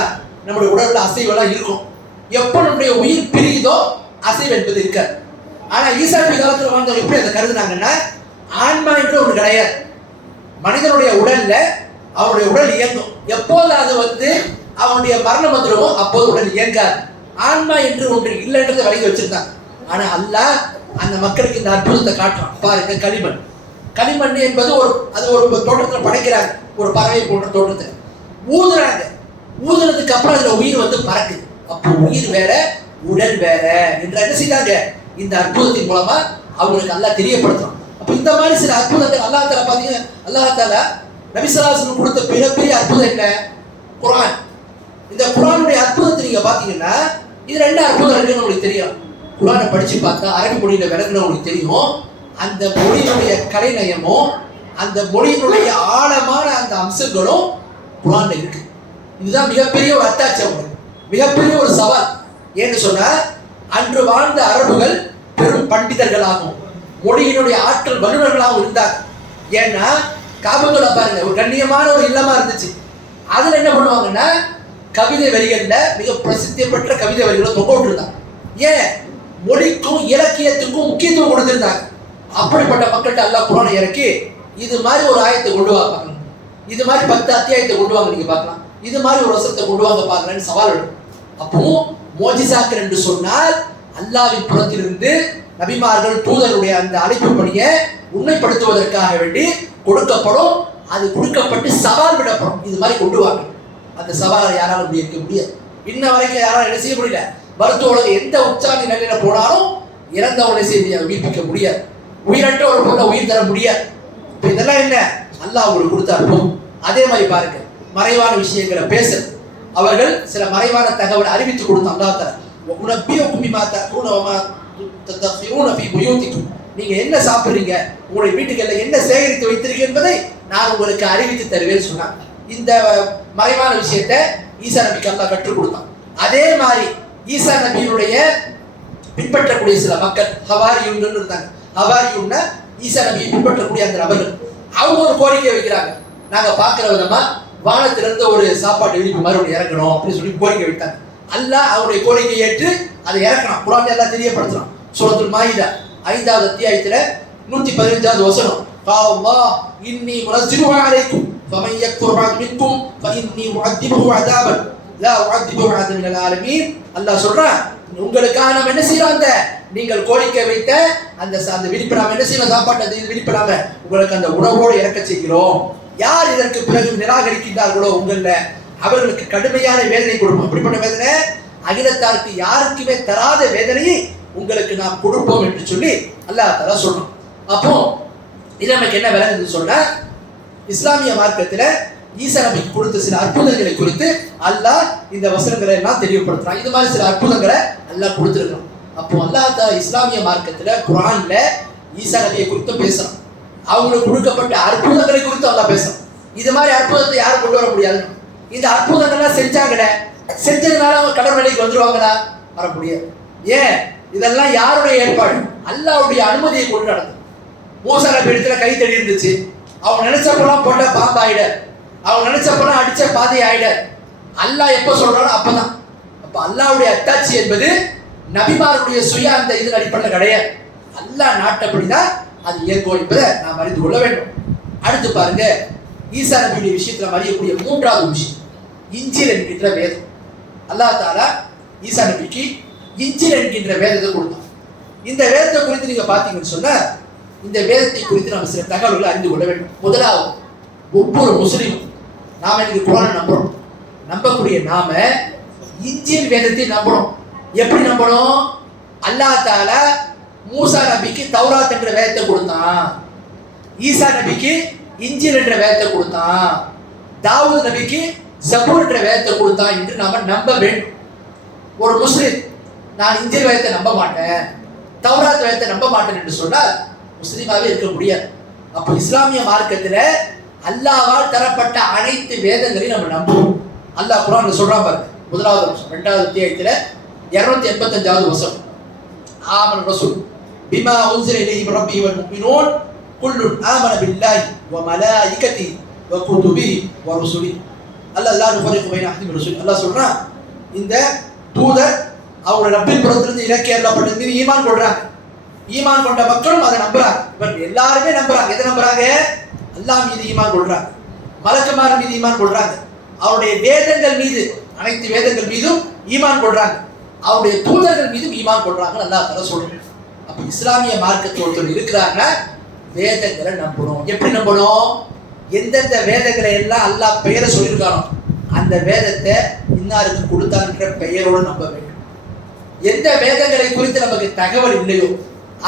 நம்முடைய உடல்ல அசைவெல்லாம் இருக்கும். எப்ப நம்முடைய உயிர் பிரியுதோ அசைவு என்பது இருக்காது. ஆனா ஈசா நபி காலத்துல வாழ்ந்தவங்க எப்படி அதை கருதுனாங்கன்னா, ஆன்மா என்று ஒன்று கிடையாது. மனிதனுடைய உடல்ல அவனுடைய உடல் இயங்கும், எப்போது அது அவனுடைய மரணம் வந்துடுமோ அப்போது உடல் இயங்காது. ஆன்மா என்று ஒன்று இல்லைன்றதை வழங்கி வச்சிருந்தாங்க. ஆனா அல்லாஹ் அந்த மக்களுக்கு இந்த அற்புதத்தை காட்டுறான். பாருங்க, களிமண் என்பது ஒரு தோட்டத்தில் படைக்கிறாங்க, ஒரு பறவை போன்ற தோட்டத்தை ஊதுறாங்க. ஊதுனதுக்கு அப்புறம் அதுல உயிர் வந்து பறக்குது. அப்போ உயிர் வேற உடல் வேற என்ற என்ன செய்தாங்க, இந்த அற்புதத்தின் மூலமா அவங்களுக்கு அல்லாஹ் தெரியப்படுத்துறான். அப்ப இந்த மாதிரி சில அற்புதங்கள் அல்லாஹ் தஆலா பாத்தீங்க, அல்லாஹ் தஆலா நபி ஸல்லல்லாஹு அலைஹி வஸல்லம் கொடுத்த மிகப்பெரிய அற்புதம் என்ன? குர்ஆன். இந்த குர்ஆனுடைய அற்புதத்தை நீங்க பாத்தீங்கன்னா இது ரெண்டு அற்புதம் இருக்குன்னு உங்களுக்கு தெரியும். குர்ஆனை படிச்சு பார்த்தா அரபி மொழியில விளக்குன உங்களுக்கு தெரியும். அந்த மொழியினுடைய கலைநயமும் அந்த மொழியினுடைய ஆழமான அந்த அம்சங்களும் குர்ஆன்ல இருக்கு. இதுதான் மிகப்பெரிய ஒரு அத்தாட்சி, மிகப்பெரிய ஒரு சவால். ஏன்னு சொன்னா அன்று வாழ்ந்த அரபுகள் பெரும் பண்டிதர்களாகவும் மொழியினுடைய ஆற்றல் வல்லுநர்களாகவும் இருந்தாங்க. ஏன்னா காபத்துல்லா பாருங்க, ஒரு கண்ணியமான ஒரு இல்லமா இருந்துச்சு. அதுல என்ன பண்ணுவாங்கன்னா கவிதை வரிகள்ல மிக பிரசித்தி பெற்ற கவிதை வரிகளை தொங்க விட்டுருந்தாங்க. ஏன்? மொழிக்கும் இலக்கியத்துக்கும் முக்கியத்துவம் கொடுத்திருந்தாங்க. அப்படிப்பட்ட மக்கள்கிட்ட அல்லாஹ் குர்ஆனை இறக்கி இது மாதிரி ஒரு ஆயத்தை கொண்டு வாங்க பார்க்கலாம், இது மாதிரி 10 அத்தியாயத்தை கொண்டு வாங்க நீங்க பார்க்கலாம், இது மாதிரி ஒரு வசனத்தை கொண்டு வாங்க பார்க்கலான்னு சவால் விடும். அப்போ மோஜிசாக்கள் என்று சொன்னால் அல்லாஹ்வின் புறத்திலிருந்து நபிமார்கள் தூதருடைய அந்த அழைப்பு பணியை உண்மைப்படுத்துவதற்காக வேண்டி கொடுக்கப்படும். அது கொடுக்கப்பட்டு சவால் விடப்படும், இது மாதிரி கொண்டு வாங்க. அந்த சவாலை யாராலும் இருக்க முடியாது. இன்ன வரைக்கும் யாராலும் என்ன செய்ய முடியல. மருத்துவ உலகம் எந்த உச்சாணி நிலையில போனாலும் இறந்தவனை செய்ய உயிர்ப்பிக்க முடியாது, உயிரற்ற ஒரு பொருளை உயிர் தர முடியாது. இப்ப இதெல்லாம் என்ன அல்லாஹ் உங்களுக்கு கொடுத்தாரு. அதே மாதிரி பாருங்க, மறைவான விஷயங்களை பேச அவர்கள் சில மறைவான தகவலை அறிவித்து கொடுத்த அல்லாஹ் தஆலா உனபியுக்கும் பிமா தஅகுலூன ததஃபிரூன ஃபீ புயூதிக்கும், நீங்க என்ன சாப்பிடுறீங்க, உங்களுடைய வீட்டுகள்ல என்ன சேகரித்து வைத்திருக்கீங்க என்பதை நான் உங்களுக்கு அறிவித்து தருவேன்னு சொன்னாங்க. இந்த மறைவான விஷயத்தை ஈசா நபிக்கு அல்லாஹ் கற்றுக் கொடுத்தான். அதே மாதிரி ஈசா நபியினுடைய பின்பற்றக்கூடிய சில மக்கள் ஹவாரியூன் இருந்தாங்க. ஹவாரியூன்னா ஈசா நபியை பின்பற்றக்கூடிய அந்த நபர்கள், அவங்க ஒரு கோரிக்கை வைக்கிறாங்க. நாங்க பார்க்கிற விதமா வானத்திலிருந்து ஒரு சாப்பாடு இழிப்பு மாதிரி இறக்கணும் அப்படின்னு சொல்லி கோரிக்கை வைத்தாங்க. அல்லாஹ் அவருடைய கோரிக்கையை ஏற்று அதை இறக்கணும். குர்ஆன்ல எல்லாம் தெரியப்படுத்துறான். சூரத்துல் மாயிதா 5வது அத்தியாயத்துல 115வது வசனம், அல்லாஹ் இன்னி முனஸ்ஸிலுஹு அலைக்கும் ஃபமன் யக்ஃபுர் பஅத மின்கும் ஃபஇன்னி உஅதிபுஹு அஸாபன் லா உஅதிபுஹு அஸாபன் மினல் ஆலமீன். அல்லாஹ் சொல்றான், உங்களுக்காக நாம் என்ன செய்யறாங்க, நீங்கள் கோரிக்கை வைத்த அந்த விழிப்படாம என்ன செய்யணும், சாப்பாட்டை விழிப்படாம உங்களுக்கு அந்த உணவோடு இறக்க செய்கிறோம். யார் இதற்கு பிறகு நிராகரிக்கின்றார்களோ உங்கள அவர்களுக்கு கடுமையான வேதனை கொடுப்போம். அப்படிப்பட்ட வேதனை அகிலத்தாருக்கு யாருக்குமே தராத வேதனையை உங்களுக்கு நாம் கொடுப்போம் என்று சொல்லி அல்லாஹ் தஆலா சொல்றோம். அப்போ இது நமக்கு என்ன விளங்குது சொன்னா, இஸ்லாமிய மார்க்கத்துல ஈசா நபிக்கு கொடுத்த சில அற்புதங்களை குறித்து அல்லாஹ் இந்த வசனங்களை எல்லாம் தெரியப்படுத்துறான். இது மாதிரி சில அற்புதங்களை அல்லாஹ் கொடுத்திருக்கான். அப்போ அல்லாஹ் தஆலா இஸ்லாமிய மார்க்கத்துல குர்ஆன்ல ஈசா நபியை குறித்து பேசுறான். அவங்களுக்கு கொடுக்கப்பட்ட அற்புதங்களை குறித்து அல்லாஹ் பேசுறான். இது மாதிரி அற்புதத்தை யாரும் கொண்டு வர முடியாது. இந்த அற்புதங்கள்லாம் செஞ்சாங்களே, செஞ்சதுனால அவங்க கடவுள் நிலைக்கு வந்துருவாங்களா? வர முடியாது. ஏன்? இதெல்லாம் யாருடைய ஏற்பாடு? அல்லாஹ்வுடைய அனுமதியை கொண்டு நடந்தது. மூசா நபி இடத்துல கை தடி இருந்துச்சு, அவங்க நினைச்சப்பெல்லாம் போட்ட பாம்பு ஆயிட, அவங்க நினைச்சப்பெல்லாம் அடிச்ச பாதை ஆயிட. அல்லாஹ் எப்ப சொல்றானோ அப்பதான். அப்ப அல்லாஹ்வுடைய அத்தாட்சி என்பது நபிமாருடைய சுய அந்த இது அடிப்படையில் கிடையாது. அல்லாஹ் நாட்டப்படிதான் அது இயற்கை என்பதை நாம் அறிந்து கொள்ள வேண்டும். அடுத்து பாருங்க, ஈசா நபியுடைய விஷயத்துல அறியக்கூடிய 3வது விஷயம் இஞ்சில் என்கின்ற வேதம். அல்லாஹ் தஆலா ஈசா நபிக்கு இஞ்சில் என்கின்ற வேதத்தை கொடுத்தான். இந்த வேதத்தை குறித்து நீங்க பாத்தீங்கன்னு சொன்னா, இந்த வேதத்தை குறித்து நம்ம சில தகவல்களை அறிந்து கொள்ள வேண்டும். முதலாவது, ஒவ்வொரு முஸ்லிமும் நாம இன்னைக்கு குர்ஆனை நம்புறோம். நம்பக்கூடிய நாம இஞ்சில் வேதத்தை நம்பணும். எப்படி நம்பணும்? அல்லாஹ் தஆலா மூசா நபிக்கு தௌராத் என்ற வேதத்தை கொடுத்தான், ஈசா நபிக்கு இஞ்சில் என்ற வேதத்தை கொடுத்தான், தாவூத் நபிக்கு ஜபூர் என்ற வேதத்தை கொடுத்தான் என்று நாம நம்ப வேண்டும். ஒரு முஸ்லிம் நான் இஞ்சில் வேதத்தை நம்ப மாட்டேன், தௌராத் வேதத்தை நம்ப மாட்டேன் என்று சொன்னால் முஸ்லிமாவே இருக்க முடியாது. அப்போ இஸ்லாமிய மார்க்கத்துல அல்லாஹ்வால் தரப்பட்ட அனைத்து வேதங்களையும் நம்ம நம்புவோம். அல்லாஹ் குர்ஆன்ல சொல்றான் பாருங்க, 1வது வசனம் 2வது அத்தியாயத்துல 285வது வசனம், ஆமன ரசூல் பிமா உன்சில இலைஹி மின் ரப்பிஹி வல் முஃமினூன் குல்லுன் ஆமன பில்லாஹி வ மலாயிகத்திஹி வ குதுபிஹி வ ருசுலிஹி அல்லாஹ் லா நுஃபரிகு பைன அஹதின் மின் ரசூலிஹி. அல்லாஹ் சொல்றான், இந்த தூதர் அவங்க ரப்பின் புறத்திலிருந்து இறக்கி அருளப்பட்டது மீது ஈமான் கொள்றாங்க. ஈமான் கொண்ட மக்களும் அதை நம்புறாங்க. இவன் எல்லாருமே நம்புறாங்க. எதை நம்புறாங்க? அல்லாஹ் மீது ஈமான் கொள்றாங்க, மலக்குமார் மீது ஈமான் கொள்றாங்க, அவருடைய வேதங்கள் மீது, அனைத்து வேதங்கள் மீதும் ஈமான் கொள்றாங்க. அவருடைய தூதர்கள் மீது ஈமான் கொள்றாங்க அல்லாஹ் தஆலா சொல்றாங்க. அப்ப இஸ்லாமிய மார்க்கத்தில் ஒருத்தர் இருக்கிறாங்க, வேதங்களை நம்பணும். எப்படி நம்பணும்? எந்தெந்த வேதங்களை எல்லாம் அல்லாஹ் பெயரை சொல்லியிருக்கானோ அந்த வேதத்தை இன்னாருக்கு கொடுத்தான்ற பெயரோடு நம்ப வேண்டும். எந்த வேதங்களை குறித்து நமக்கு தகவல் இல்லையோ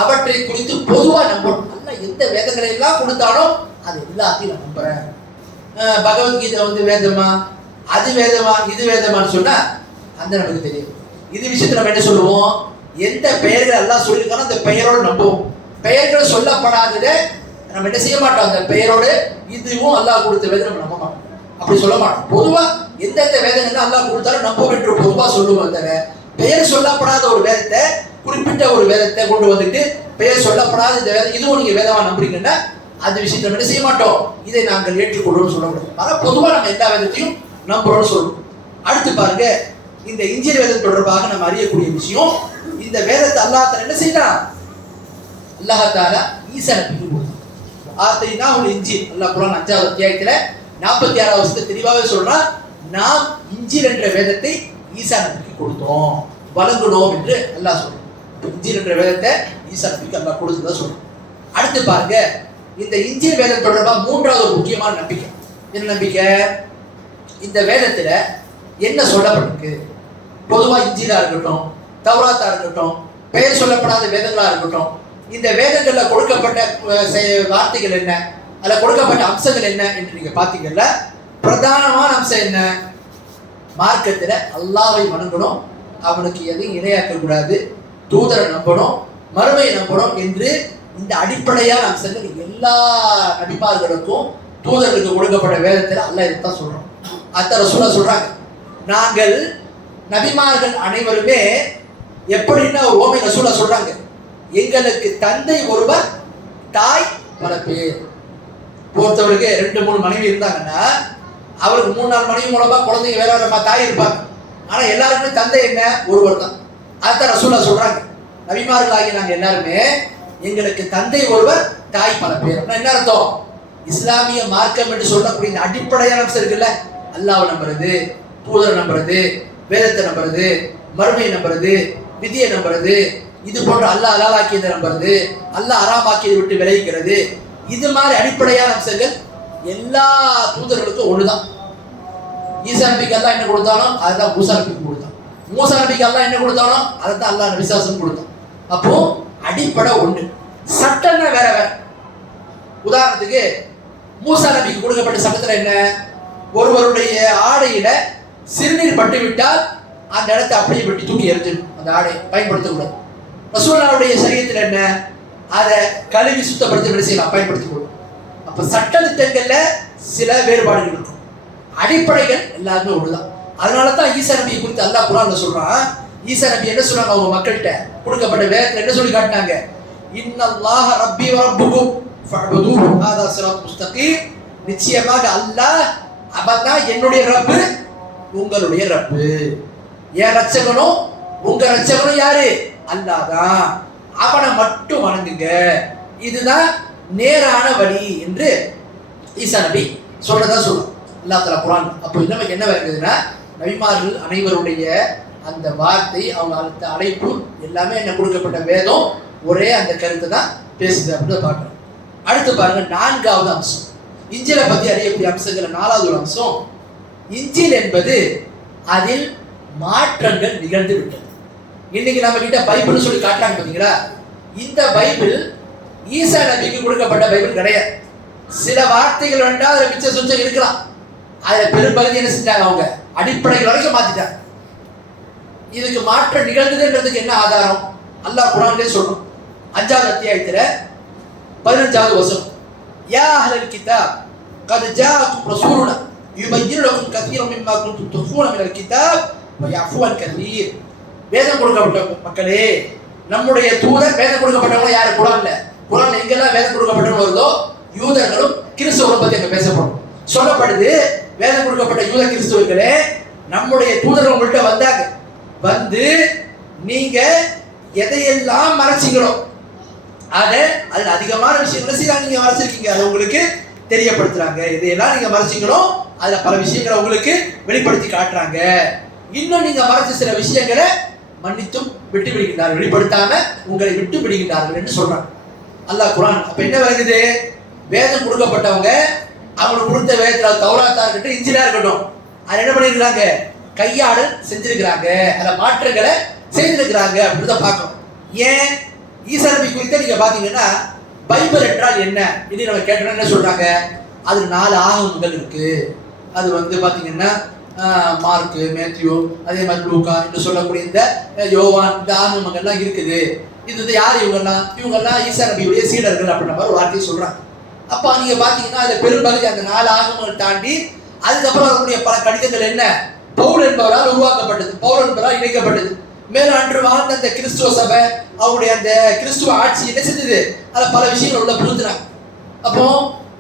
அவற்றை குறித்து பொதுவா நம்பணும். அல்லாஹ் எந்த வேதங்களை எல்லாம் கொடுத்தானோ அது எல்லாத்தையும் நான் நம்புறேன். பகவத்கீதை வேதமா, அது வேதமா, இது வேதமான்னு சொன்னா அந்த நமக்கு தெரியும். இது விஷயத்துல நம்ம என்ன சொல்லுவோம்? எந்த பெயர்கள் எல்லாம் சொல்லியிருக்கானோ அந்த பெயரோடு நம்புவோம். பெயர்கள் சொல்லப்படாததை நம்ம என்ன செய்ய மாட்டோம். அந்த பெயரோடு இதுவும் அல்லாஹ் கொடுத்த வேதம் நம்ம நம்ப மாட்டோம். அப்படி சொல்ல மாட்டோம். பொதுவா எந்தெந்த வேதங்கள் அல்லாஹ் கொடுத்தாலும் நம்புவோம் என்று பொதுவா சொல்லுவோம். தவிர பெயர் சொல்லப்படாத ஒரு வேதத்தை, குறிப்பிட்ட ஒரு வேதத்தை கொண்டு வந்துட்டு பெயர் சொல்லப்படாத இந்த வேதம் இதுவும் நீங்க வேதமா நம்புறீங்கன்னா அந்த விஷயத்தை என்ன செய்ய மாட்டோம். இதை நாங்கள் ஏற்றுக்கொள்வோம்னு சொல்ல முடியும். ஆனால் பொதுவாக நம்ம எல்லா வேதத்தையும் நம்புறோம்னு சொல்லுவோம். அடுத்து பாருங்க, இந்த இஞ்சில் வேதம் தொடர்பாக நம்ம அறியக்கூடிய விஷயம், இந்த வேதத்தை அல்லாஹ் தஆலா என்ன செய்தான்? அல்லாஹ் தஆலா ஈசா நபிக்கு கொடுத்தான். ஆத்தைனா ஒரு இஞ்சில், அல்லாஹ் குர்ஆன் 5வது அத்தியாயத்துல 46வது வசனத்தை தெளிவாகவே சொல்றான், நாம் இஞ்சில் என்ற வேதத்தை ஈசா நபிக்கு கொடுத்தோம், வழங்கணும் என்று அல்லாஹ் சொல்றான். இஞ்சில் என்ற வேதத்தை ஈசா நபிக்கு அல்லாஹ் கொடுத்ததா சொல்றான். அடுத்து பாருங்க, இந்த இஞ்சில் வேதம் தொடர்பாக 3வது ஒரு முக்கியமான நம்பிக்கை. என்ன நம்பிக்கை? இந்த வேதத்துல என்ன சொல்லப்பட்டிருக்கு? பொதுவா இஞ்சிலா இருக்கட்டும், தௌராத்தா இருக்கட்டும், பெயர் சொல்லப்படாத வேதங்களா இருக்கட்டும், இந்த வேதங்கள்ல கொடுக்கப்பட்ட வார்த்தைகள் என்ன, அதுல கொடுக்கப்பட்ட அம்சங்கள் என்ன என்று நீங்க பாத்தீங்கல்ல, பிரதானமான அம்சம் என்ன? மார்க்கத்துல அல்லாஹ்வை வணங்கணும், அவனுக்கு எதையும் இணையாக்க கூடாது, தூதரை நம்பணும், மறுமையை நம்பணும் என்று இந்த அடிப்படையான அம்சங்கள் எல்லா நபிமார்களுக்கும் தூதர்களுக்கு கொடுக்கப்பட்ட வேதத்துல அல்லாஹ் இதைத்தான் சொல்றோம். அத்த ரசூலா சொல்றாங்க, நாங்கள் நபிமார்கள் அனைவருமே எப்படின்னா ஒரு ஓமை ரசூலா சொல்றாங்க, எங்களுக்கு தந்தை ஒருவர், தாய் பல பேர். ஒருத்தவருக்கு 2-3 மனைவி இருந்தாங்கன்னா அவருக்கு 3-4 மனைவி மூலமா குழந்தைங்க வேற வேற தாய் இருப்பாங்க. ஆனா எல்லாருக்குமே தந்தை என்ன? ஒருவர் தான். அதான் ரசூலா சொல்றாங்க, நபிமார்கள் ஆகிய நாங்க எல்லாருமே எங்களுக்கு தந்தை ஒருவர், தாய் பல பேர். என்ன அர்த்தம்? இஸ்லாமிய மார்க்கம் என்று சொல்லக்கூடிய இந்த அடிப்படையான அம்சம் இருக்குல்ல, அல்லாஹ்வை நம்புறது, தூதரை நம்புறது, வேதத்தை நம்புறது, மறுமையை நம்புறது, விதியை நம்புறது, இது போன்ற அல்லாஹ் ஹலாலாக்கியதை நம்புறது, அல்லாஹ் ஹராமாக்கியதை விட்டு விலகிக்கிறது, இது மாதிரி அடிப்படையான அம்சங்கள் எல்லா தூதர்களுக்கும் ஒண்ணுதான். ஈசா நபிக்கு அல்லாஹ் என்ன கொடுத்தானோ அதுதான் மூசா நபிக்கு கொடுத்தான். மூசா நபிக்கு அல்லாஹ் என்ன கொடுத்தானோ அதைத்தான் அல்லாஹ் நபிசாசம் கொடுத்தான். அப்போ அடிப்படை ஒண்ணு, சட்டம்னா வேற வேற. உதாரணத்துக்கு மூசா நபிக்கு கொடுக்கப்பட்ட சட்டத்துல என்ன? ஒருவருடைய ஆடையில சிறுநீர் பட்டு விட்டால் அந்த இடத்தை அப்படியே வெட்டி தூக்கி எரிஞ்சிடும், அந்த ஆடை பயன்படுத்தக்கூடாது. ரசூலுல்லாஹ்வுடைய ஷரியத்துல என்ன? அதை கழுவி சுத்தப்படுத்தி என்ன செய்யலாம்? பயன்படுத்திக்கொள்ளும். அப்ப சட்ட திட்டங்கள்ல சில வேறுபாடுகள் இருக்கும், அடிப்படைகள் எல்லாருமே ஒண்ணுதான். அதனாலதான் ஈசா நபியை குறித்து அல்லாஹ் குர்ஆன்ல சொல்றான். ஈசா நபி என்ன சொல்றாங்க? அவங்க மக்கள்கிட்ட கொடுக்கப்பட்ட வேதத்துல என்ன சொல்லி காட்டினாங்க? இன்னல்லாஹ ரப்பி வ ரப்புக்கும் ஃபஅபுதூஹு ஹாதா ஸிராத் முஸ்தகீம். நிச்சயமாக அல்லாஹ் அவன்தான் என்னுடைய ரப்பு, உங்களுடைய ரப்பு. என் ரட்சகனும் உங்க ரட்சகனும் யாரு? அல்லாஹ் தான். அவனை மட்டும் வணங்குங்க, இதுதான் நேரான வழி என்று ஈசா நபி சொல்றதா சொல்றான் அல்லாஹ் தஆலா குர்ஆன். அப்போ நமக்கு என்ன வருதுன்னா, நபிமார்கள் அனைவருடைய அந்த வார்த்தை, அவங்க அடுத்த அழைப்பு எல்லாமே என்ன கொடுக்கப்பட்ட வேதம் ஒரே அந்த கருத்தை தான் பேசுது அப்படின்னு பார்க்கணும். அடுத்து பாருங்க, 4வது அம்சம், இஞ்சிலை பத்தி அறியக்கூடிய அம்சங்கள் 4வது ஒரு அம்சம், இஞ்சில் என்பது அதில் மாற்றங்கள் நிகழ்ந்து விட்டது. இன்னைக்கு நம்ம கிட்ட பைபிள் சொல்லி காட்டுறாங்க பாத்தீங்களா, இந்த பைபிள் ஈசா நபிக்கு கொடுக்கப்பட்ட பைபிள் கிடையாது. சில வார்த்தைகள் வேண்டாம், அதுல மிச்ச சுச்சம் இருக்கலாம், அதுல பெரும்பகுதி என்ன செஞ்சாங்க? அவங்க அடிப்படைகள் வரைக்கும் மாத்திட்டாங்க. இதுக்கு மாற்றம் நிகழ்ந்ததுன்றதுக்கு என்ன ஆதாரம்? அல்லாஹ் குர்ஆன்லயே சொல்றோம். 5வது அத்தியாயத்துல 15வது வசனம், யா அஹ்லல் கிதாப் கத் ஜாஅக்கும் ரசூலுனா யுபய்யினு லக்கும் கஸீரன் மிம்மா குன்தும் துஃபூன மினல் கிதாப் வ யஃபு அன் கஸீர். வேதம் கொடுக்கப்பட்ட மக்களே, நம்முடைய தூதர், வேதம் கொடுக்கப்பட்டவங்க யாரு? குர்ஆன்ல எங்கெல்லாம் வேதம் கொடுக்கப்பட்டவங்க வருதோ யூதர்களும் கிறிஸ்தவர்களும் பத்தி அங்க பேசப்படும், சொல்லப்படுது. வேதம் கொடுக்கப்பட்ட யூத கிறிஸ்தவர்களே, நம்முடைய தூதர் உங்கள்கிட்ட வந்தாங்க, வந்து நீங்க எதையெல்லாம் மறைச்சிங்களோ அதுல அதிகமான விஷயங்களை நீங்க மறைச்சிருக்கீங்க, அதை உங்களுக்கு தெரியப்படுத்துறாங்க. இதையெல்லாம் நீங்க மறைச்சிங்களோ அதுல பல விஷயங்களை உங்களுக்கு வெளிப்படுத்தி காட்டுறாங்க. இன்னும் நீங்க மறைச்ச சில விஷயங்களை மன்னித்தும் விட்டு விடுகின்றார்கள், வெளிப்படுத்தாம உங்களை விட்டு விடுகின்றார்கள் என்று சொல்றாங்க அல்லாஹ் குர்ஆன். அப்ப என்ன வருது? வேதம் கொடுக்கப்பட்டவங்க அவங்களுக்கு கொடுத்த வேதத்துல தௌராத்தா இருக்கட்டும், இன்ஜிலா இருக்கட்டும், அது என்ன பண்ணிருக்காங்க? கையாடல் செஞ்சிருக்கிறாங்க, அதுல மாற்றங்களை செய்திருக்கிறாங்க அப்படின்னு தான் பார்க்கணும். ஏன் ஈசா நபி குறித்து நீங்க பாத்தீங்கன்னா பைபிள் என்றால் என்ன இது நம்ம கேட்டோம்னா என்ன சொல்றாங்க? அது 4 ஆகமங்கள் இருக்கு. அது பாத்தீங்கன்னா மார்க்கு, மேத்யூ, அதே மாதிரி லூக்கா என்று சொல்லக்கூடிய இந்த யோவான், இந்த ஆகமங்கள்லாம் இருக்குது. இது யார்? இவங்கெல்லாம் ஈசா நபியுடைய சீடர்கள் அப்படின்ற மாதிரி ஒரு வார்த்தையை சொல்றாங்க. அப்ப நீங்க பாத்தீங்கன்னா அந்த பெரும்பகுதி அந்த 4 ஆகமங்கள் தாண்டி அதுக்கப்புறம் வரக்கூடிய பல கடிதங்கள் என்ன? பவுல் என்பவரால் உருவாக்கப்பட்டது, பவுல் என்பவரால் இணைக்கப்பட்டது. மேலும் அன்று வாழ்ந்த அந்த கிறிஸ்துவ சபை அவருடைய அந்த கிறிஸ்துவ ஆட்சி என்ன செஞ்சது? அதுல பல விஷயங்கள் உள்ள புகுத்துனாங்க. அப்போ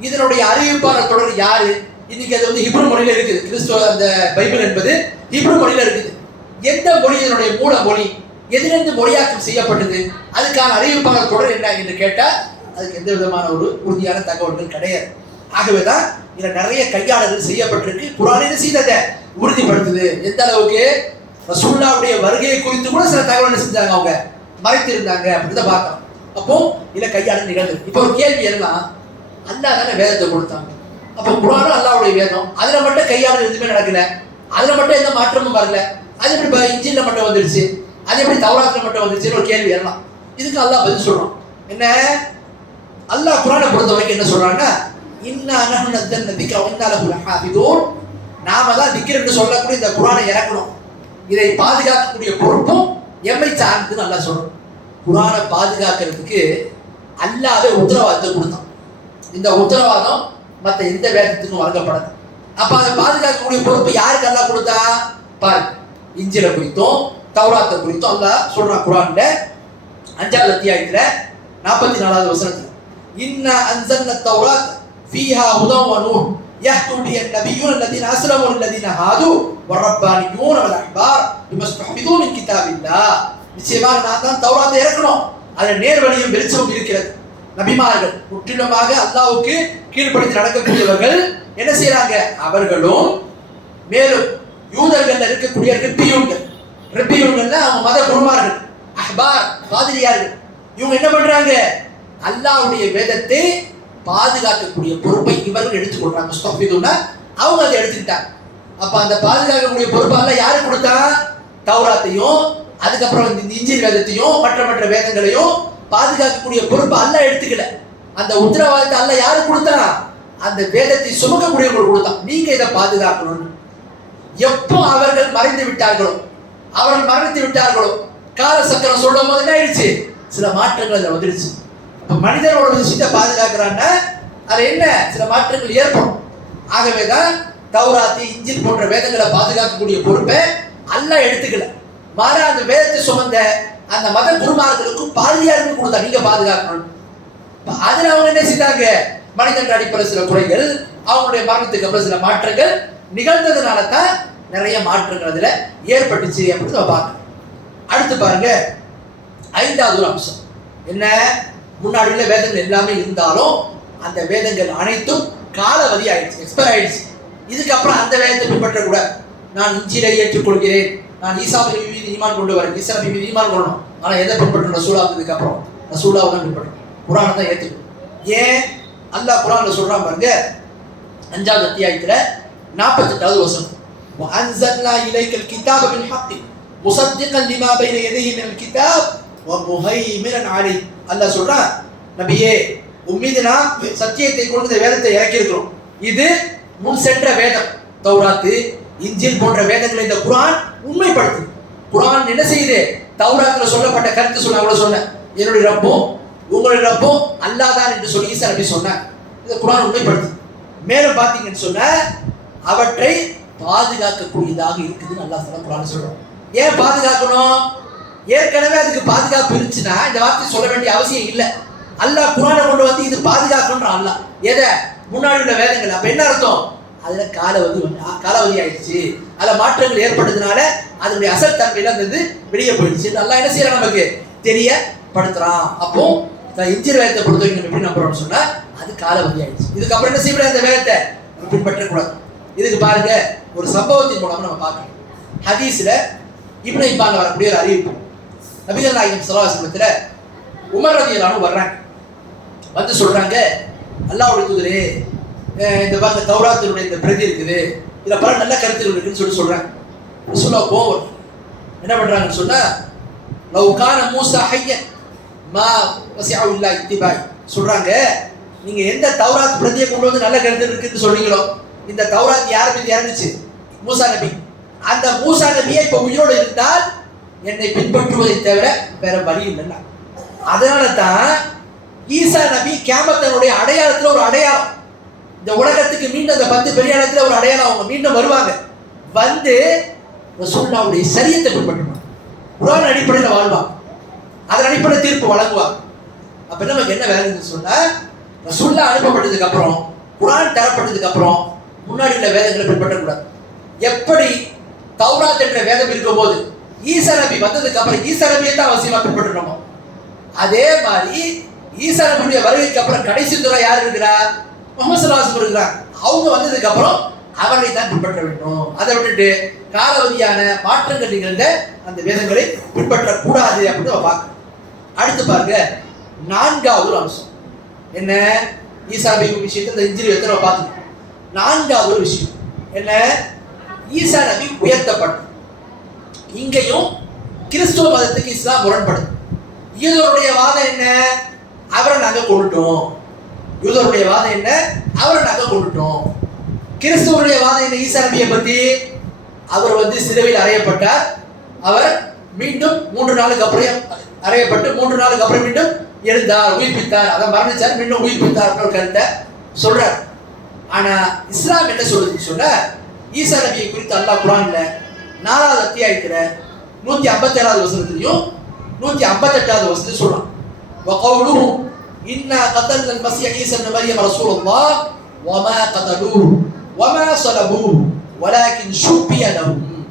இதனுடைய அறிவிப்பாளர் தொடர் யாரு? இன்னைக்கு அது ஹிப்ரு மொழியில இருக்குது. கிறிஸ்துவ அந்த பைபிள் என்பது ஹிப்ரு மொழியில இருக்குது. எந்த மொழி இதனுடைய மூல மொழி? எதிலிருந்து மொழியாக்கம் செய்யப்பட்டது? அதுக்கான அறிவிப்பாளர் தொடர் என்ன என்று கேட்டா அதுக்கு எந்த விதமான ஒரு உறுதியான தகவல்கள் கிடையாது. ஆகவேதான் இதுல நிறைய கையாளர்கள் செய்யப்பட்டிருக்கு. குர்ஆன் என்ன செய்ததை உறுதிப்படுத்துது. எந்த அளவுக்கு? ரசூலுல்லாஹ்வுடைய வருகையை குறித்து கூட சில தகவல் செஞ்சாங்க, அவங்க மறைத்திருந்தாங்க அப்படின்னு பார்க்கலாம். அப்போ இதுல கையாளர் நிகழ்ந்தது. இப்போ ஒரு கேள்வி எல்லாம், அல்லாஹ் தானே வேதத்தை கொடுத்தாங்க, அப்போ குர்ஆனும் அல்லாஹ்வுடைய வேதம், அதுல மட்டும் கையாளர் எதுவுமே நடக்கல, அதுல மட்டும் எந்த மாற்றமும் வரல, அது எப்படி இன்ஜில்ல மட்டும் வந்துருச்சு, அது எப்படி தௌராத்ல மட்டும் வந்துருச்சுன்னு ஒரு கேள்வி எல்லாம். இதுக்கு அல்லாஹ் பதில் சொல்றான். என்ன? அல்லாஹ் குர்ஆனை பொறுத்த வரைக்கும் என்ன சொல்றாங்க? இன்னா நஹ்னு நஸல்னா திக்ர வ இன்னா லஹு லஹாஃபிதூன். நாம தான் திக்ர் என்று சொல்லக்கூடிய இந்த குர்ஆனை இறக்கணும், இதை பாதுகாக்கக்கூடிய பொறுப்பும் எம்மை சார்ந்ததுன்னு அல்லாஹ் சொல்றான். குர்ஆனை பாதுகாக்கிறதுக்கு அல்லாஹ்வே உத்தரவாதத்தை கொடுத்தான். இந்த உத்தரவாதம் மற்ற எந்த வேதத்துக்கும் வழங்கப்படாது. அப்ப அதை பாதுகாக்கக்கூடிய பொறுப்பு யாருக்கு அல்லாஹ் கொடுத்தா? பாருங்க, இன்ஜில குறித்தும் தௌராத்தை குறித்தும் அல்லாஹ் சொல்றான் குர்ஆன்ல 5வது அத்தியாயத்துல 44வது வசனத்துல, இன்னா அன்ஸல்னா தௌராத் ஃபீஹா ஹுதன் வ நூர் யஹ்து பிஹன் நபிய்யூன அல்லதீன அஸ்லமு லில்லதீன ஹாது வர்ரப்பானியூன வல் அஹ்பார் பிமஸ்தஹ்ஃபிது மின் கிதாபில்லாஹ். நிச்சயமாக நான் தான் தௌராத்தை இறக்கணும், அதில் நேர்வழியும் வெளிச்சமும் இருக்கிறது. நபிமார்கள் முற்றிலுமாக அல்லாஹ்வுக்கு கீழ்ப்படிந்து நடக்கக்கூடியவர்கள் என்ன செய்யறாங்க? அவர்களும் மேலும் யூதர்கள் இருக்கக்கூடிய ரிப்பியூன்கள் அவங்க மத குருமார்கள், அஹ்பார், பாதிரியார்கள், இவங்க என்ன பண்றாங்க? அல்லாஹ்வுடைய வேதத்தை பாதுகாக்கக்கூடிய பொறுப்பை இவர்கள் எடுத்துக்கொள்றாங்க. முஸ்தஃபிதுன்னா அவங்க அதை எடுத்துக்கிட்டாங்க. அப்ப அந்த பாதுகாக்கக்கூடிய பொறுப்பு அல்லாஹ் யாருக்கு கொடுத்தா? தௌராத்தையும் அதுக்கப்புறம் இந்த இன்ஜீல் வேதத்தையும் மற்ற வேதங்களையும் பாதுகாக்கக்கூடிய பொறுப்பு அல்லாஹ் எடுத்துக்கல. அந்த உத்தரவாதத்தை அல்லாஹ் யாருக்கு கொடுத்தா? அந்த வேதத்தை சுமக்கக்கூடியவங்களுக்கு கொடுத்தான். நீங்க இதை பாதுகாக்கணும். எப்போ அவர்கள் மறைந்து விட்டார்களோ, அவர்கள் மரணித்து விட்டார்களோ, கால சக்கரம் சொல்லும் போது என்ன ஆயிடுச்சு? சில மாற்றங்கள் அதில் வந்துடுச்சு. இப்போ மனிதனோட விஷயத்தை பாதுகாக்கிறான்னா அது என்ன? சில மாற்றங்கள் ஏற்படும். ஆகவேதான் தௌராத்தி, இன்ஜில் போன்ற வேதங்களை பாதுகாக்கக்கூடிய பொறுப்பை அல்லாஹ் எடுத்துக்கல. மாறா அந்த வேதத்தை சுமந்த அந்த மத குருமார்களுக்கும் பாதிரியாருக்கும் கொடுத்தா நீங்க பாதுகாக்கணும். அதுல அவங்க என்ன செய்தாங்க? மனிதன் அடிப்படையில் சில குறைகள், அவங்களுடைய மரணத்துக்கு அப்புறம் சில மாற்றங்கள் நிகழ்ந்ததுனால தான் நிறைய மாற்றங்கள் அதுல ஏற்பட்டுச்சு அப்படின்னு நம்ம பார்க்கணும். அடுத்து பாருங்க, 5வது ஒரு அம்சம் என்ன? முன்னாடி உள்ள வேதங்கள் எல்லாமே இருந்தாலும் அந்த வேதங்கள் அனைத்தும் காலவதி ஆயிடுச்சு, எக்ஸ்பயர் ஆயிடுச்சு. இதுக்கப்புறம் அந்த வேதத்தை பின்பற்றக்கூடாது. நான் இன்ஜீலை ஏற்றுக்கொள்கிறேன், நான் ஈசா நபி மீது ஈமான் கொண்டு வரேன், ஈசா நபி மீது ஈமான் கொள்ளணும், ஆனா எதை பின்பற்றணும்? ரசூலா வந்ததுக்கு அப்புறம் ரசூலாவை தான் பின்பற்றணும், குர்ஆனை தான் ஏற்றுக்கணும். ஏன்? அல்லாஹ் குர்ஆன்ல சொல்றான் பாருங்க, 5வது அத்தியாயத்துல 48வது வசனம், وَأَنزَلْنَا إِلَيْكَ الْكِتَابَ بِالْحَقِّ مُصَدِّقًا لِمَا بَيْنَ يَدَيْهِ مِنَ الْكِتَابِ وَمُهَيْمِنًا عَلَيْهِ. அல்லாஹ் சொல்றான், நபியே உம்மீது நாம் சத்தியத்தை கொண்டு இந்த வேதத்தை இறக்கி இருக்கிறோம். இது முன் சென்ற வேதம், தௌராத்து, இன்ஜில் போன்ற வேதங்களை இந்த குர்ஆன் உண்மைப்படுத்து. குர்ஆன் என்ன செய்யுது? தௌராத்துல சொல்லப்பட்ட கருத்து சொன்ன அவ்வளவு சொன்ன, என்னுடைய ரப்பும் உங்களுடைய ரப்பும் அல்லாஹ் தான் என்று சொல்லி ஈசா நபி சொன்னாங்க. இந்த குர்ஆன் உண்மைப்படுத்து. மேலும் பாத்தீங்கன்னு சொன்ன அவற்றை பாதுகாக்கக்கூடியதாக இருக்குதுன்னு அல்லாஹ் தஆலா குர்ஆன் சொல்றான். ஏன் பாதுகாக்கணும்? ஏற்கனவே அதுக்கு பாதுகாப்பு இருந்துச்சுன்னா இந்த வார்த்தை சொல்ல வேண்டிய அவசியம் இல்லை. அல்லாஹ் குர்ஆனை கொண்டு வந்து இது பாதுகாக்கணும்ன்ற அல்லாஹ் எதை? முன்னாடி உள்ள வேதங்கள். அப்ப என்ன அர்த்தம்? அதுல காலாவதி ஆயிடுச்சு, அதுல மாற்றங்கள் ஏற்பட்டதுனால அதனுடைய அசல் தன்மையில இருந்தது வெளியே போயிடுச்சு. அல்லாஹ் என்ன செய்யறான்? நமக்கு தெரியப்படுத்துறான். அப்போ இன்ஜில் வேதத்தை பொறுத்த வரைக்கும் எப்படி நம்புறோம்னு சொன்னா அது காலாவதி ஆயிடுச்சு. இதுக்கப்புறம் என்ன செய்யக்கூடாது? அந்த வேதத்தை பின்பற்றக்கூடாது. இதுக்கு பாருங்க, ஒரு சம்பவத்தின் மூலமா நம்ம பார்க்கணும். ஹதீஸ்ல இப்னு ஹிப்பான்ல வரக்கூடிய ஒரு அறிவிப்பு. நபிகள் நாயகம் ஸல்லல்லாஹு அலைஹி வஸல்லத்துல உமர் ரலியல்லாஹு அன்ஹு வர்றாங்க, வந்து சொல்றாங்க, அல்லாஹ்வுடைய தூதரே, இந்த பாருங்க தௌராத்தினுடைய இந்த பிரதி இருக்குது, இதுல பல நல்ல கருத்துக்கள் இருக்குன்னு சொல்றாங்க. ரசூலுல்லாஹ் கோவம் என்ன பண்றாங்கன்னு சொன்னா, லவ் கான மூஸா ஹய்யன் மா வஸிஅஹு இல்லா இத்திபாய் சொல்றாங்க, நீங்க எந்த தௌராத் பிரதியை கொண்டு வந்து நல்ல கருத்து இருக்குன்னு சொன்னீங்களோ, இந்த தௌராத் யார் மீது இறங்குச்சு? மூசா நபி. அந்த மூசா நபியை இப்ப உயிரோடு இருந்தால் என்னை பின்பற்றுவதை தவிர வேற வழி இல்லைன்னா, அதனால தான் ஈசா நபி கியாமத்தினுடைய அடையாளத்துல ஒரு அடையாளம், இந்த உலகத்துக்கு மீண்டும் அந்த 10 பெரிய இடத்துல ஒரு அடையாளம், அவங்க மீண்டும் வருவாங்க, வந்து ரசூலுல்லாஹ்வுடைய ஷரியத்தை பின்பற்றுவாங்க, குர்ஆன் அடிப்படையில் வாழ்வாங்க, அதன் அடிப்படையில் தீர்ப்பு வழங்குவாங்க. அப்ப நமக்கு என்ன வேலைன்னு சொன்னா, ரசூலுல்லாஹ் அனுப்பப்பட்டதுக்கு அப்புறம், குர்ஆன் தரப்பட்டதுக்கு அப்புறம் முன்னாடி உள்ள வேதங்களை பின்பற்றக்கூடாது. எப்படி தௌராத் என்ற வேதம் இருக்கும்போது ஈசா நபி வந்ததுக்கு அப்புறம் ஈசா நபியை தான் அவசியமா பின்பற்றணுமோ, அதே மாதிரி ஈசா நபியுடைய வருகைக்கு அப்புறம் கடைசி தூதரா யார் இருக்கிறா? முஹம்மது ஸல்லல்லாஹு அலைஹி வஸல்லம் இருக்கிறாங்க. அவங்க வந்ததுக்கு அப்புறம் அவரை தான் பின்பற்ற வேண்டும். அதை விட்டுட்டு காலவதியான மாற்றங்கள் நிகழ்ந்த அந்த வேதங்களை பின்பற்றக்கூடாது அப்படின்னு நம்ம பார்க்கணும். அடுத்து பாருங்க, 4வது அம்சம் என்ன? ஈசா நபி விஷயத்தை இந்த இன்ஜில் எத்தனை பார்த்துக்கணும். 4வது விஷயம் என்ன? ஈசா நபி உயர்த்தப்படும். இங்கேயும் கிறிஸ்துவ மதத்துக்கு இஸ்லாம் முரண்படும். யூதருடைய வாதம் என்ன? அவரை நாங்க கொண்டுட்டோம். யூதருடைய வாதம் என்ன? அவரை நாங்க கொண்டுட்டோம். கிறிஸ்துவருடைய வாதம் என்ன? ஈசா நபியை பத்தி, அவர் வந்து சிலுவையில் அறையப்பட்டார், அவர் மீண்டும் 3 நாளுக்கு அப்புறம் அறையப்பட்டு 3 நாளுக்கு அப்புறம் மீண்டும் எழுந்தார், உயிர்ப்பித்தார், அதை மரணிச்சார், மீண்டும் உயிர்ப்பித்தார் கருத்தை சொல்றார். ஆனா இஸ்லாம் என்ன சொல்லுதுன்னு சொன்னா, ஈசா நபியை குறித்து அல்லாஹ் குர்ஆன்ல 4வது அத்தியாயத்துல 157வது வசனத்திலையும் 158வது வசனத்திலும் சொல்றான், வகவுலுஹு இன்னா கதல்னா அல்-மஸீஹ் ஈஸா இப்னு மர்யம் ரசூலுல்லாஹ் வமா கதலூஹு வமா ஸலபூஹு வலாக்கின் ஷுப்பிய லஹும்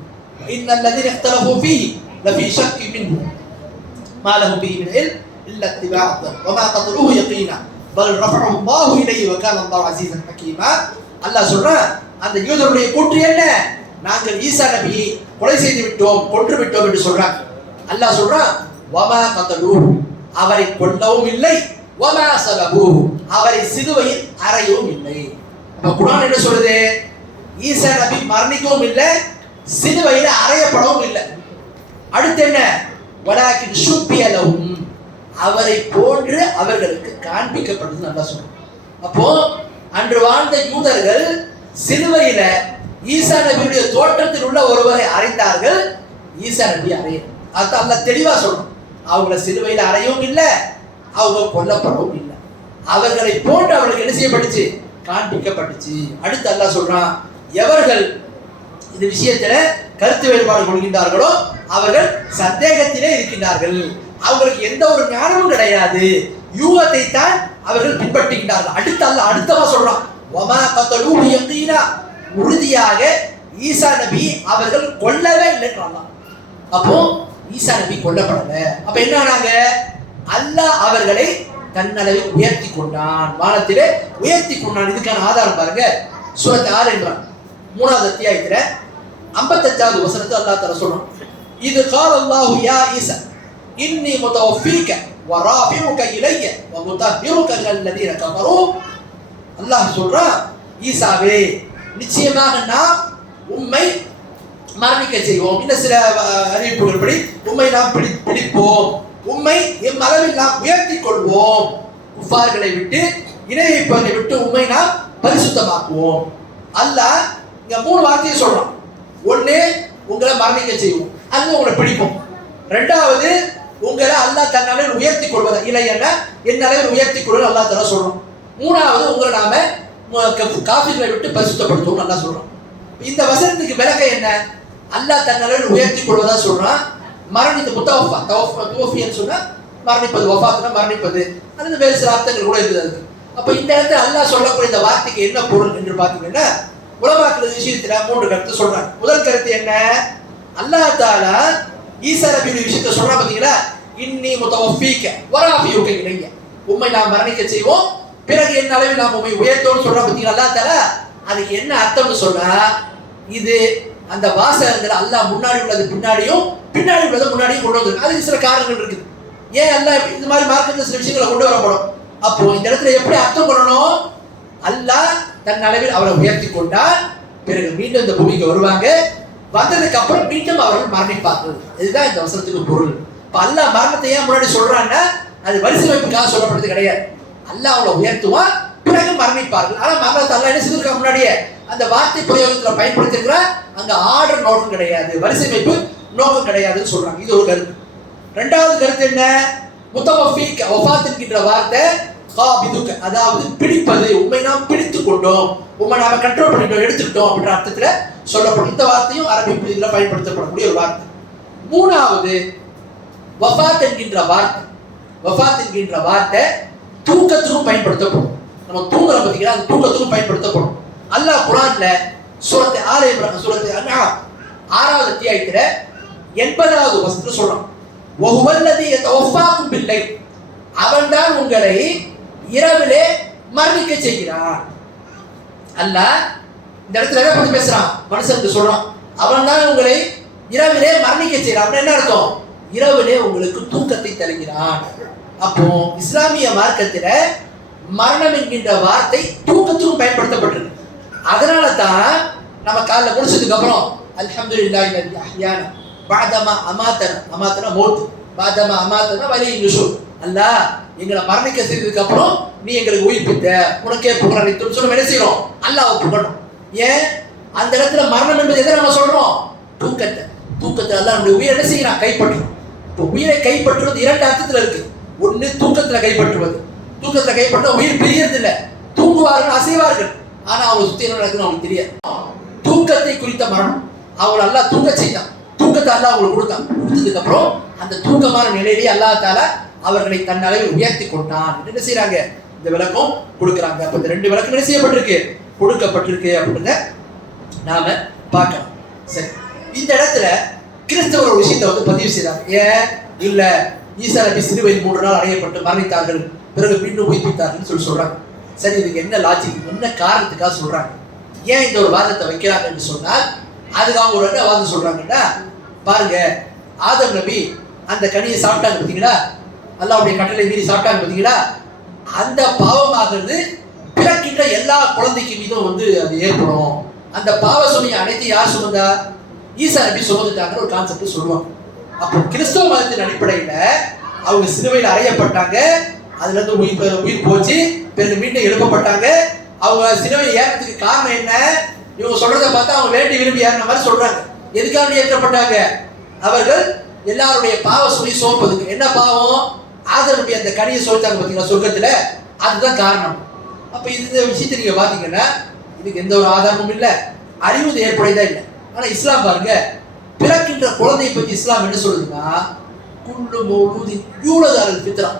இன்னல் லதீன இக்தலஃபூ ஃபீஹி லஃபீ ஷக்கின் மின்ஹு மா லஹும் பிஹி மின் இல்ம் இல்லா இத்திபாஅ வமா கதலூஹு யகீனா பல் ரஃபஅஹு அல்லாஹு இலைஹி வ கான அல்லாஹு அஸீஸன் ஹகீமா. அல்லாஹ் சொல்றான், அந்த யூதருடைய கூற்று என்ன? நாங்கள் ஈசா நபியை கொலை செய்து விட்டோம், கொன்று விட்டோம் என்று சொல்றாங்க. அல்லாஹ் சொல்றான், வமா கதலூஹு, அவரை கொல்லவும் இல்லை, வமா ஸலபூஹு, அவரை சிலுவையில் அறையவும் இல்லை. அப்ப குர்ஆன் என்ன சொல்லுது? ஈசா நபி மரணிக்கவும் இல்லை, சிலுவையில் அறையப்படவும் இல்லை. அடுத்து என்ன? வலாக்கின் ஷுப்பிய லஹும், அவரை போன்று அவர்களுக்கு காண்பிக்கப்படுது நல்லா சொல்றாங்க. அப்போ அன்று வாழ்ந்த யூதர்கள் சிலுவையில ஈசா நபியுடைய தோற்றத்தில் உள்ள ஒருவரை அறைந்தார்கள், ஈசா நபி அறைய. அது அல்லாஹ் தெளிவா சொல்றான், அவங்கள சிலுவையில அறையவும் இல்லை, அவங்க கொல்லப்படவும் இல்லை, அவர்களை போன்று அவர்களுக்கு என்ன செய்யப்பட்டுச்சு? காண்பிக்கப்பட்டுச்சு. அடுத்து அல்லாஹ் சொல்றான், எவர்கள் இந்த விஷயத்துல கருத்து வேறுபாடு கொள்கின்றார்களோ அவர்கள் சந்தேகத்திலே இருக்கின்றார்கள், அவங்களுக்கு எந்த ஒரு ஞானமும் கிடையாது, யூகத்தை தான் அவர்கள் பின்பற்றுகின்றார்கள். அடுத்து அல்லாஹ் அடுத்தவா சொல்றான், வமா கதலூஹு யகீனா, உறுதியாக ஈசா நபி அவர்கள் கொல்லவே இல்லைன்றாங்க. அப்போ ஈசா நபி கொல்லப்படல. அப்ப என்ன ஆனாங்க? அல்லாஹ் அவர்களை தன்னளவில் உயர்த்தி கொண்டான், வானத்திலே உயர்த்தி கொண்டான். இதுக்கான ஆதாரம் பாருங்க, சூரத் ஆல் இம்ரான் 3வது அத்தியாயத்துல 55வது வசனத்தை அல்லாஹ் தஆலா சொல்றான், இது கால அல்லாஹு யா ஈசா இன்னி முதவஃபீக வ ராஃபிஉக இலைய வ முதஹிருக லல்லதீன கஃபரு. அல்லாஹ் சொல்றான், ஈசாவே, நிச்சயமாக நாம் உம்மை மரணிக்க செய்வோம். இன்னும் சில அறிவிப்புகள் படி உம்மை நாம் பிடிப்போம், உம்மை எம் அளவில் நாம் உயர்த்தி கொள்வோம், குஃபார்களை விட்டு இணை வைப்பவர்களை விட்டு உம்மை நாம் பரிசுத்தமாக்குவோம். அல்லாஹ் இங்க 3 வார்த்தையை சொல்றான். ஒண்ணு, உங்களை மரணிக்க செய்வோம், அது உங்களை பிடிப்போம். 2வது, உங்களை அல்லாஹ் தன் அளவில் உயர்த்தி கொள்வதை இல்லைன்னா என் அளவில் உயர்த்தி கொள்வது அல்லாஹ் தஆலா சொல்றோம். 3வது, உங்களை நாம காஃபிர்களை விட்டு பரிசுத்தப்படுத்துவோம் அல்லாஹ் சொல்றோம். இந்த வசனத்துக்கு விளக்கம் என்ன? அல்லாஹ் தன் அளவில் உயர்த்தி கொள்வதா சொல்றான். மரணித்து முத்தவஃபா, தவஃபின்னு சொன்னா மரணிப்பது, வஃபாத்னா மரணிப்பது, அல்லது வேறு சில அர்த்தங்கள் கூட இருக்குது. அப்ப இந்த இடத்துல அல்லாஹ் சொல்லக்கூடிய இந்த வார்த்தைக்கு என்ன பொருள் என்று பார்த்தீங்கன்னா, உலமாக்கள் விஷயத்துல 3 கருத்து சொல்றாங்க. முதல் கருத்து என்ன? அல்லாஹ் தஆலா ஈசா நபியுடைய விஷயத்தை சொல்றான் பாத்தீங்களா, இன்னி முதவஃபீக வ ராஃபிஉக இலைய, உம்மை நாம் மரணிக்க செய்வோம், பிறகு என்ன அளவில் நாம் உம்மை உயர்த்தோம்னு சொல்றான் பாத்தீங்களா அல்லாஹ் தஆலா. அதுக்கு என்ன அர்த்தம்னு சொன்னா, இது அந்த வாசகங்களை அல்லாஹ் முன்னாடி உள்ளது பின்னாடியும் பின்னாடி உள்ளது முன்னாடியும் கொண்டு வந்திருக்கு. அதுக்கு சில காரணங்கள் இருக்குது. ஏன் அல்லாஹ் இந்த மாதிரி மார்க்கத்தில் சில விஷயங்களை கொண்டு வரப்படும். அப்போ இந்த இடத்துல எப்படி அர்த்தம் பண்ணணும்? அல்லாஹ் தன் அளவில் அவரை உயர்த்தி கொண்டால் பிறகு மீண்டும் இந்த பூமிக்கு வருவாங்க. வந்ததுக்கு அப்புறம் மீண்டும் அவர்கள் மரணிப்பார்கள். இதுதான் இந்த வசனத்துக்கு பொருள். இப்ப அல்லாஹ் மரணத்தை ஏன் முன்னாடி சொல்றான்னா அது வரிசை வைப்புக்காக சொல்லப்படுறது கிடையாது. அல்லாஹ் அவளை உயர்த்துவான், பிறகு மரணிப்பார்கள். ஆனா மரணத்தை அல்லாஹ் என்ன செய்திருக்க முன்னாடியே அந்த வார்த்தை பிரயோகத்துல பயன்படுத்திருக்கிற அங்க ஆர்டர் நோக்கம் கிடையாது, வரிசை வைப்பு நோக்கம் கிடையாதுன்னு சொல்றாங்க. இது ஒரு கருத்து. இரண்டாவது கருத்து என்ன? முத்தவஃபீக் வஃபாத் என்கின்ற வார்த்தை காபிதுக், அதாவது பிடிப்பது, உண்மை நாம் பிடித்து கொண்டோம், உண்மை நாம கண்ட்ரோல் பண்ணிட்டோம், எடுத்துக்கிட்டோம் அப்படின்ற அர்த்தத்துல சொல்லப்படும். இந்த வார்த்தையும் அரபி இதில் பயன்படுத்தப்படக்கூடிய ஒரு வார்த்தை. மூணாவது வஃபாத் என்கின்ற வார்த்தை. வஃபாத் என்கின்ற வார்த்தை தூக்கத்துக்கும் பயன்படுத்தப்படும். நம்ம தூங்குறோம் பார்த்தீங்கன்னா அந்த தூக்கத்துக்கும் பயன்படுத்தப்படும். அல்லாஹ் குர்ஆன்ல சூரத் ஆல இம்ரான் சூரத் அன்ஆம் 6வது அத்தியாயத்துல 80வது வசனத்துல சொல்றான், வஹுவல்லதி யதவஃபாக்கும் பில்லைல், அவன்தான் உங்களை இரவிலே மரணிக்க செய்கிறான். அல்லாஹ் இந்த இடத்துல எதை பத்தி பேசுறான்? மனுஷனுக்கு சொல்றான், அவன்தான் உங்களை இரவிலே மரணிக்க செய்கிறான். அப்படின்னு என்ன அர்த்தம்? இரவிலே உங்களுக்கு தூக்கத்தை தருகிறான். அப்போ இஸ்லாமிய மார்க்கத்துல மரணம் என்கின்ற வார்த்தை தூக்கத்துக்கும் பயன்படுத்தப்பட்டிருக்கு. அதனால தான் நம்ம காலைல முடிச்சதுக்கு அப்புறம் அல்ஹம்துலில்லாஹி அல்லதி அஹ்யானா பஅதமா அமாதனா, அமாதனா மௌத், பஅதமா அமாதனா வலி நுஷூர், அல்லாஹ் எங்களை மரணிக்க செய்ததுக்கு அப்புறம் நீ எங்களுக்கு உயிர்ப்பித்த, உனக்கே புகழ் அளித்தோம்னு சொல்ல என்ன செய்யறோம்? அல்லாஹ்வை புகழணும். ஏன் அந்த இடத்துல மரணம் என்பது எதை நம்ம சொல்றோம்? தூக்கத்தை. தூக்கத்தை அல்லாஹ் நம்முடைய உயிரை என்ன செய்யறான்? கைப்பற்றுறோம். இப்போ உயிரை கைப்பற்றுவது இரண்டு அர்த்தத்துல இருக்கு. ஒன்னு தூக்கத்துல கைப்பற்றுவது, தூக்கத்துல கைப்பற்ற உயிர் பிரியறது இல்லை, தூங்குவார்கள், அசைவார்கள், ஆனா அவங்க சுத்தி என்ன நடக்குன்னு அவங்களுக்கு தெரியாது. தூக்கத்தை குறித்த மரணம் அவங்களை அல்லாஹ் தூங்க செய்தான், தூக்கத்தை அல்லாஹ் அவங்களுக்கு கொடுத்தான். கொடுத்ததுக்கு அப்புறம் அந்த தூக்கமான நிலையிலேயே அல்லாஹ் தஆலா அவர்களை தன் அளவில் உயர்த்தி கொண்டான். என்ன செய்யறாங்க? இந்த விளக்கம் கொடுக்குறாங்க. அப்ப இந்த ரெண்டு விளக்கம் என்ன செய்யப்பட்டிருக்கு? கொடுக்கப்பட்டிருக்கு அப்படின்றத நாம பார்க்கலாம். சரி, இந்த இடத்துல கிறிஸ்தவர் ஒரு விஷயத்தை வந்து பதிவு செய்யறாங்க. ஏன் இல்ல ஈசா நபி சிலுவையில் 3 நாள் அடையப்பட்டு மரணித்தார்கள், பிறகு மீண்டும் உயிர்ப்பித்தார்கள் சொல்றாங்க. சரி, இதுக்கு என்ன லாஜிக், என்ன காரணத்துக்காக சொல்றாங்க? ஏன் இந்த ஒரு வாதத்தை வைக்கிறாங்கன்னு சொன்னால் அதுக்கு அவங்க ஒரு என்ன வாதம் சொல்றாங்கன்னா, பாருங்க ஆதம் நபி அந்த கனியை சாப்பிட்டாங்க பார்த்தீங்களா, அல்லாஹ்வுடைய கட்டளை மீறி சாப்பிட்டாங்க பார்த்தீங்களா, அந்த பாவமாகிறது பிறக்கின்ற எல்லா குழந்தைக்கு மீதும் வந்து அது ஏற்படும். அந்த பாவ சுமையை அனைத்து யார் சுமந்தா? ஈசா நபி சுமந்துட்டாங்கன்னு ஒரு கான்செப்ட் சொல்லுவாங்க. அப்போ கிறிஸ்தவ மதத்தின் அடிப்படையில அவங்க சிலுவையில் அறையப்பட்டாங்க, அதுல இருந்து உயிர் போச்சு, பிறகு மீண்டும் எழுப்பப்பட்டாங்க. அவங்க சிலுவையில் ஏறதுக்கு காரணம் என்ன? இவங்க சொல்றதை பார்த்தா அவங்க வேண்டி விரும்பி ஏறின மாதிரி சொல்றாங்க. எதுக்காக ஏற்றப்பட்டாங்க? அவர்கள் எல்லாருடைய பாவ சுமை சோர்ப்பதுக்கு. என்ன பாவம்? ஆதம் நபி அந்த கனியை சோர்த்தாங்க பார்த்தீங்களா சொர்க்கத்துல, அதுதான் காரணம். அப்ப இந்த விஷயத்தை நீங்க பாத்தீங்கன்னா இதுக்கு எந்த ஒரு ஆதாரமும் இல்லை, அறிவு ஏற்படையதா இல்லை. ஆனா இஸ்லாம் பாருங்க, பிறக்கின்ற குழந்தையை பற்றி இஸ்லாம் என்ன சொல்லுதுன்னா, குல்லு மௌலூதின் யூலது அலல் ஃபித்ரா,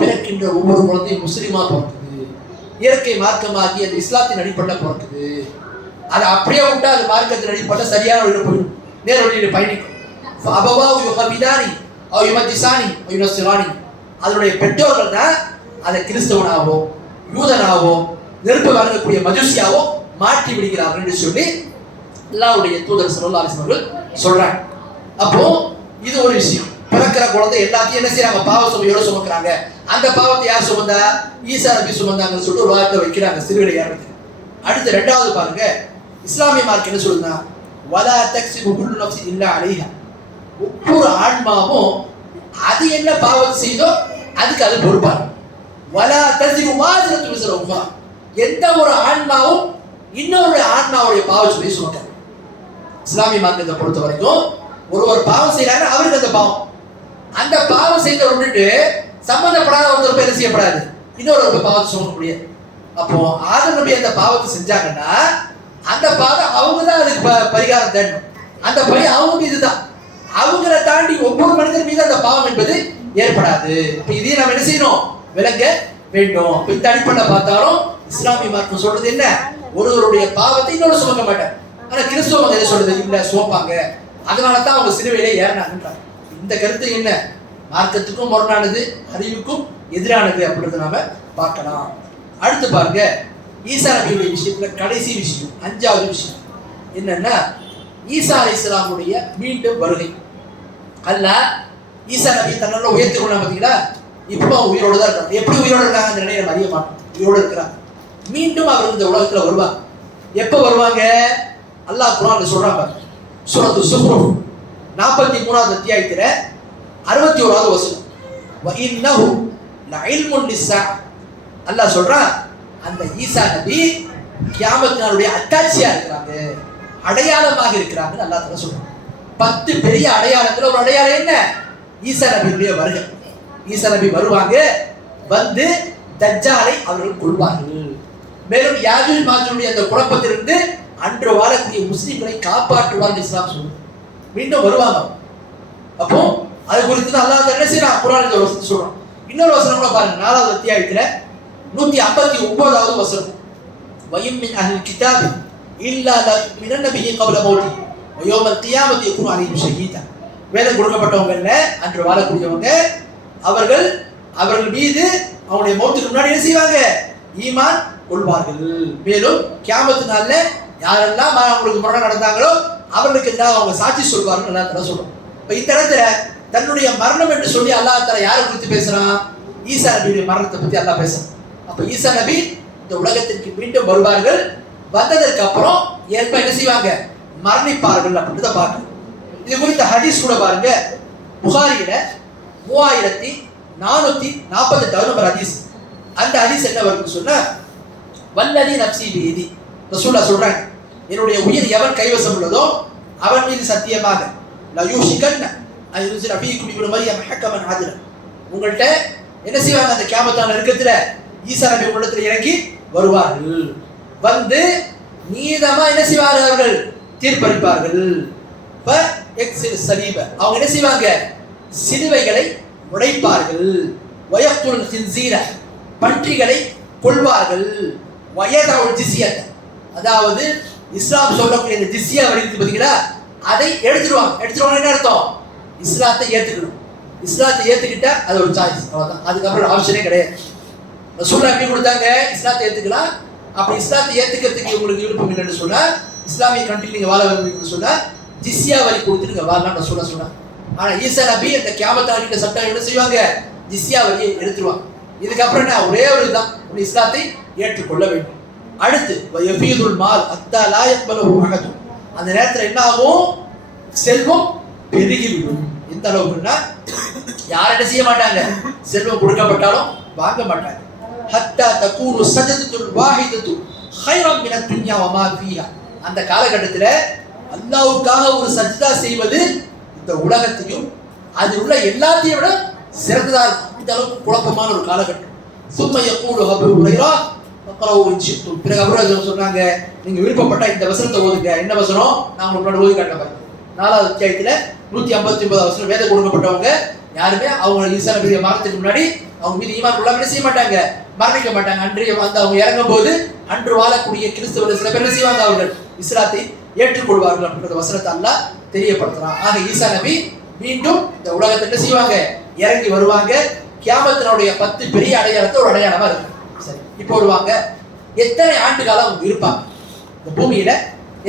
பிறக்கின்ற ஒவ்வொரு குழந்தையும் முஸ்லிமா பிறக்குது, இயற்கை மார்க்கமாகி அது இஸ்லாத்தின் அடிப்படையில் பிறக்குது. அதை அப்படியே விட்டா அது மார்க்கத்தின் அடிப்படையில் சரியான வழியில் போயிடும், நேர் வழியில் பயணிக்கும். அபவாவு யுஹபிதானி அவ் யுமஜிசானி அவ் யுனஸ்ஸிரானி, அதனுடைய பெற்றோர்கள் தான் அதை கிறிஸ்தவனாவோ யூதனாவோ நெருப்பு வழங்கக்கூடிய மஜூசியாவோ மாற்றி விடுகிறார்கள் என்று சொல்லி அல்லாஹ்வுடைய தூதர் ஸல்லல்லாஹு அலைஹி வஸல்லம் சொல்றாங்க. அப்போ இது ஒரு விஷயம். பிறக்கிற குழந்தை எல்லாத்தையும் என்ன செய்யறாங்க? பாவ சுமையோட சுமக்கிறாங்க. அந்த பாவத்தை யார் சுமந்தா? ஈசா நபி சுமந்தாங்கன்னு சொல்லிட்டு ஒரு வார்த்தை வைக்கிறாங்க சிறுவிடை ஏறதுக்கு. அடுத்து ரெண்டாவது பாருங்க, இஸ்லாமிய மார்க் என்ன சொல்லுதுன்னா, வலா தக்ஸிபு குல்லு நஃப்ஸின் இல்லா அலைஹா, ஒவ்வொரு ஆன்மாவும் அது என்ன பாவத்தை செய்தோ அதுக்கு அது பொறுப்பாங்க. வலா தஸிரு வாஸிரத்து விஸ்ர உஃப்ரா, எந்த ஒரு ஆன்மாவும் இன்னொரு ஆன்மாவுடைய பாவ சுமையை சுமக்காது. இஸ்லாமிய மார்க்கத்தை பொறுத்த வரைக்கும் ஒருவர் பாவம் செய்யறாங்க, அவருக்கு அந்த பாவம், அந்த பாவம் செய்த விட்டுட்டு சம்பந்தப்படாத ஒருத்தர் பேர் செய்யப்படாது, இன்னொரு பாவத்தை சுமக்க முடியாது. அப்போ ஆதம் நபி அந்த பாவத்தை செஞ்சாங்கன்னா அந்த பாவம் அவங்க தான் அதுக்கு பரிகாரம் தேடணும். அந்த பழி அவங்க மீது தான். அவங்கள தாண்டி ஒவ்வொரு மனிதர் மீது அந்த பாவம் என்பது ஏற்படாது. இப்ப இதையும் நம்ம என்ன செய்யணும்? விளங்க வேண்டும். இந்த அடிப்படையில் பார்த்தாலும் இஸ்லாமிய மார்க்கம் சொல்றது என்ன? ஒருவருடைய பாவத்தை இன்னொரு சுமக்க மாட்டாங்க. ஆனா கிறிஸ்துவ மதம் என்ன சொல்றது? இல்ல, சுமப்பாங்க. அதனாலதான் அவங்க சிலுவையிலே ஏறினாங்கன்றாங்க. இந்த கருத்து என்ன? மார்க்கத்துக்கும் முரணானது, அறிவுக்கும் எதிரானது அப்படின்றத நாம பார்க்கலாம். அடுத்து பாருங்க, ஈசா நபியுடைய விஷயத்துல கடைசி விஷயம், 5வது விஷயம் என்னன்னா, ஈசா அலைஹிஸ்ஸலாமுடைய மீண்டும் வருகை. அல்லாஹ் ஈசா நபி தன்னோட உயர்த்தி கொள்ள பார்த்தீங்களா, இப்போ உயிரோடு தான் இருக்காங்க. எப்படி உயிரோடு இருக்காங்க அந்த நிலையை அறிய மாட்டோம். உயிரோடு இருக்கிறாங்க. மீண்டும் அவர் இந்த உலகத்துல வருவாங்க. எப்ப வருவாங்க? அல்லாஹ் குர்ஆன்ல சொல்றாங்க. சூரத்து ஸுஹ்ருஃப் 43வது அத்தியாயத்துல 61வது வசனம். வ இன்னஹு லஇல்முன் லிஸ்ஸா. அல்லாஹ் சொல்றான், அந்த ஈசா நபி கியாமத் நாளுடைய அத்தாட்சியா இருக்கிறாங்க, அடையாளமாக இருக்கிறாங்கன்னு அல்லாஹ் தஆலா சொல்றான். 10 பெரிய அடையாளத்துல ஒரு அடையாளம் என்ன? ஈசா நபியுடைய வருகை. ஈசா நபி வருவாங்க, வந்து தஜ்ஜாலை அவர்கள் கொள்வார்கள். மேலும் யாஜூஜ் மாஜூஜுடைய அந்த குழப்பத்திலிருந்து அன்று வாழக்கூடிய முஸ்லிம்களை காப்பாற்றுவார்கள் இஸ்லாம் சொல்லுது. மீண்டும் வருவாங்க. அப்போ அது குறித்து அல்லாஹ் என்ன செய்யறான்? குர்ஆன்ல ஒரு வசனம் சொல்றான். இன்னொரு வசனம் கூட பாருங்க, 4வது அத்தியாயத்துல 159வது வசனம். வயம் மின் அஹ்லில் கிதாப் இல்லா மினன் நபியி கப்ல மௌதி வ யௌமல் கியாமத்தி யகுனு அலைஹிம் ஷஹீதா. வேதம் கொடுக்கப்பட்டவங்க இல்ல, அன்று வாழக்கூடியவங்க, அவர்கள் மீது அவனுடைய மௌத்துக்கு முன்னாடி என்ன செய்வாங்க? ஈமான் கொள்வார்கள். மேலும் கியாமத்து நாள்ல யாரெல்லாம் அவங்களுக்கு முரணா நடந்தாங்களோ அவர்களுக்கு எதிராக அவங்க சாட்சி சொல்வார்கள். அல்லாஹ் தஆலா சொல்றோம். இப்ப இந்த இடத்துல தன்னுடைய மரணம் என்று சொல்லி அல்லாஹ் தஆலா யாரை குறித்து பேசுறான்? ஈசா நபியுடைய மரணத்தை பத்தி அல்லாஹ் பேசுறான். அப்ப ஈசா நபி இந்த உலகத்திற்கு மீண்டும் வருவார்கள். வந்ததற்கு அப்புறம் ஏற்ப என்ன செய்வாங்க? மரணிப்பார்கள் அப்படின்றத பார்க்கணும். இது குறித்த ஹதீஸ் கூட பாருங்க. புகாரியில 3448 நம்பர் ஹதீஸ். அந்த ஹதீஸ் என்ன வருதுன்னு சொன்னா, வல்லதி நப்சி பியதி, ரசூலுல்லாஹ் சொல்றாங்க, என்னுடைய உயிர் எவன் கைவசம் உள்ளதோ அவன் மீது சத்தியமாக லா யூஷிகன்ன அய்யுஸில ஃபீக்கும் இப்னு மரியம் ஹக்கமன் ஆதில, உங்கள்ட்ட என்ன செய்வாங்க? அந்த கியாமத்தான இருக்கத்துல ஈசா நபி உங்களிடத்தில் இறங்கி வருவார்கள். வந்து நீதமா என்ன செய்வார்கள்? தீர்ப்பளிப்பார்கள். அவங்க என்ன செய்வாங்க? சிலுவைகளை உடைப்பார்கள். வயக்துல் ஹின்ஸீர, பன்றிகளை கொல்வார்கள். வயதவுல் ஜிஸ்யத், அதாவது இஸ்லாம் சொல்லக்கூடிய இந்த ஜிஸ்யா வரி இருக்கு பாத்தீங்களா, அதை எடுத்துருவாங்க. என்ன அர்த்தம்? இஸ்லாத்தை ஏத்துக்கணும். இஸ்லாத்தை ஏத்துக்கிட்டா அது ஒரு சாய்ஸ், அவ்வளவுதான். அதுக்கப்புறம் ஆப்ஷனே கிடையாது. ரசூலுல்லாஹ் எப்படி கொடுத்தாங்க? இஸ்லாத்தை ஏத்துக்கலாம். அப்படி இஸ்லாத்தை ஏத்துக்கிறதுக்கு உங்களுக்கு விருப்பம் இல்லைன்னு சொன்னா, இஸ்லாமிய கண்ட்ரியில் நீங்க வாழ விரும்புறீங்கன்னு சொன்னா ஜிஸ்யா வரி கொடுத்து நீங்க வாழலாம் ரசூலுல்லாஹ் சொன்னாங்க. ஆனா ஈசா நபி அந்த கியாமத் நாளின் சட்டம் என்ன செய்வாங்க? ஜிஸ்யா வரியை எடுத்துருவாங்க. இதுக்கப்புறம் என்ன? ஒரே ஒரு இதுதான், இஸ்லாத்தை ஏற்றுக்கொள்ள வேண்டும். அடுத்து வயஃபீதுல் மால் அத்தா லா யக்பலுஹு அஹது, அந்த நேரத்துல என்ன ஆகும்? செல்வம் பெருகிவிடும். எந்த அளவுக்குன்னா யார் என்ன செய்ய மாட்டாங்க? செல்வம் கொடுக்கப்பட்டாலும் வாங்க மாட்டாங்க. ஹத்தா தகூனு சஜதத்துல் வாஹிதத்து கைரம் மினத் துன்யா வமா ஃபீஹா, அந்த காலகட்டத்துல அல்லாஹ்வுக்காக ஒரு சஜ்தா செய்வது இந்த உலகத்தையும் அதில் உள்ள எல்லாத்தையும் விட சிறந்ததா இருக்கும். இந்த அளவுக்கு குழப்பமான ஒரு காலகட்டம். சும்ம யகூலு அபூ ஹுரைரா ஃபக்ரவு இன் ஷி'தும், பிறகு அபூ ஹுரைரா சொன்னாங்க, நீங்க விருப்பப்பட்ட இந்த வசனத்தை ஓதுங்க. என்ன வசனம்? நான் உங்களுக்கு ஓதி காட்டுறேன் பாருங்க. 4வது அத்தியாயத்துல 159வது வசனம். வேதம் கொடுக்கப்பட்டவங்க யாருமே அவங்க ஈசா நபியை மரணத்துக்கு முன்னாடி அவங்க மீது ஈமான் கொள்ளாம என்ன செய்ய மாட்டாங்க? மரணிக்க மாட்டாங்க. அன்றைய வந்து அவங்க இறங்கும் போது அன்று வாழக்கூடிய கிறிஸ்தவர்கள் சில பேர் என்ன செய்வாங்க? அவர்கள் இஸ்லாத்தை ஏற்றுக்கொள்வார்கள் அப்படின்ற வசனத்தை அல்லாஹ் தெரியப்படுத்துறான். ஆக ஈசா நபி மீண்டும் இந்த உலகத்தை என்ன செய்வாங்க? இறங்கி வருவாங்க. கியாமத்தினுடைய 10 பெரிய அடையாளத்தை ஒரு அடையாளமா இருக்கு. சரி, இப்போ வருவாங்க. எத்தனை ஆண்டு காலம் அவங்க இருப்பாங்க இந்த பூமியில?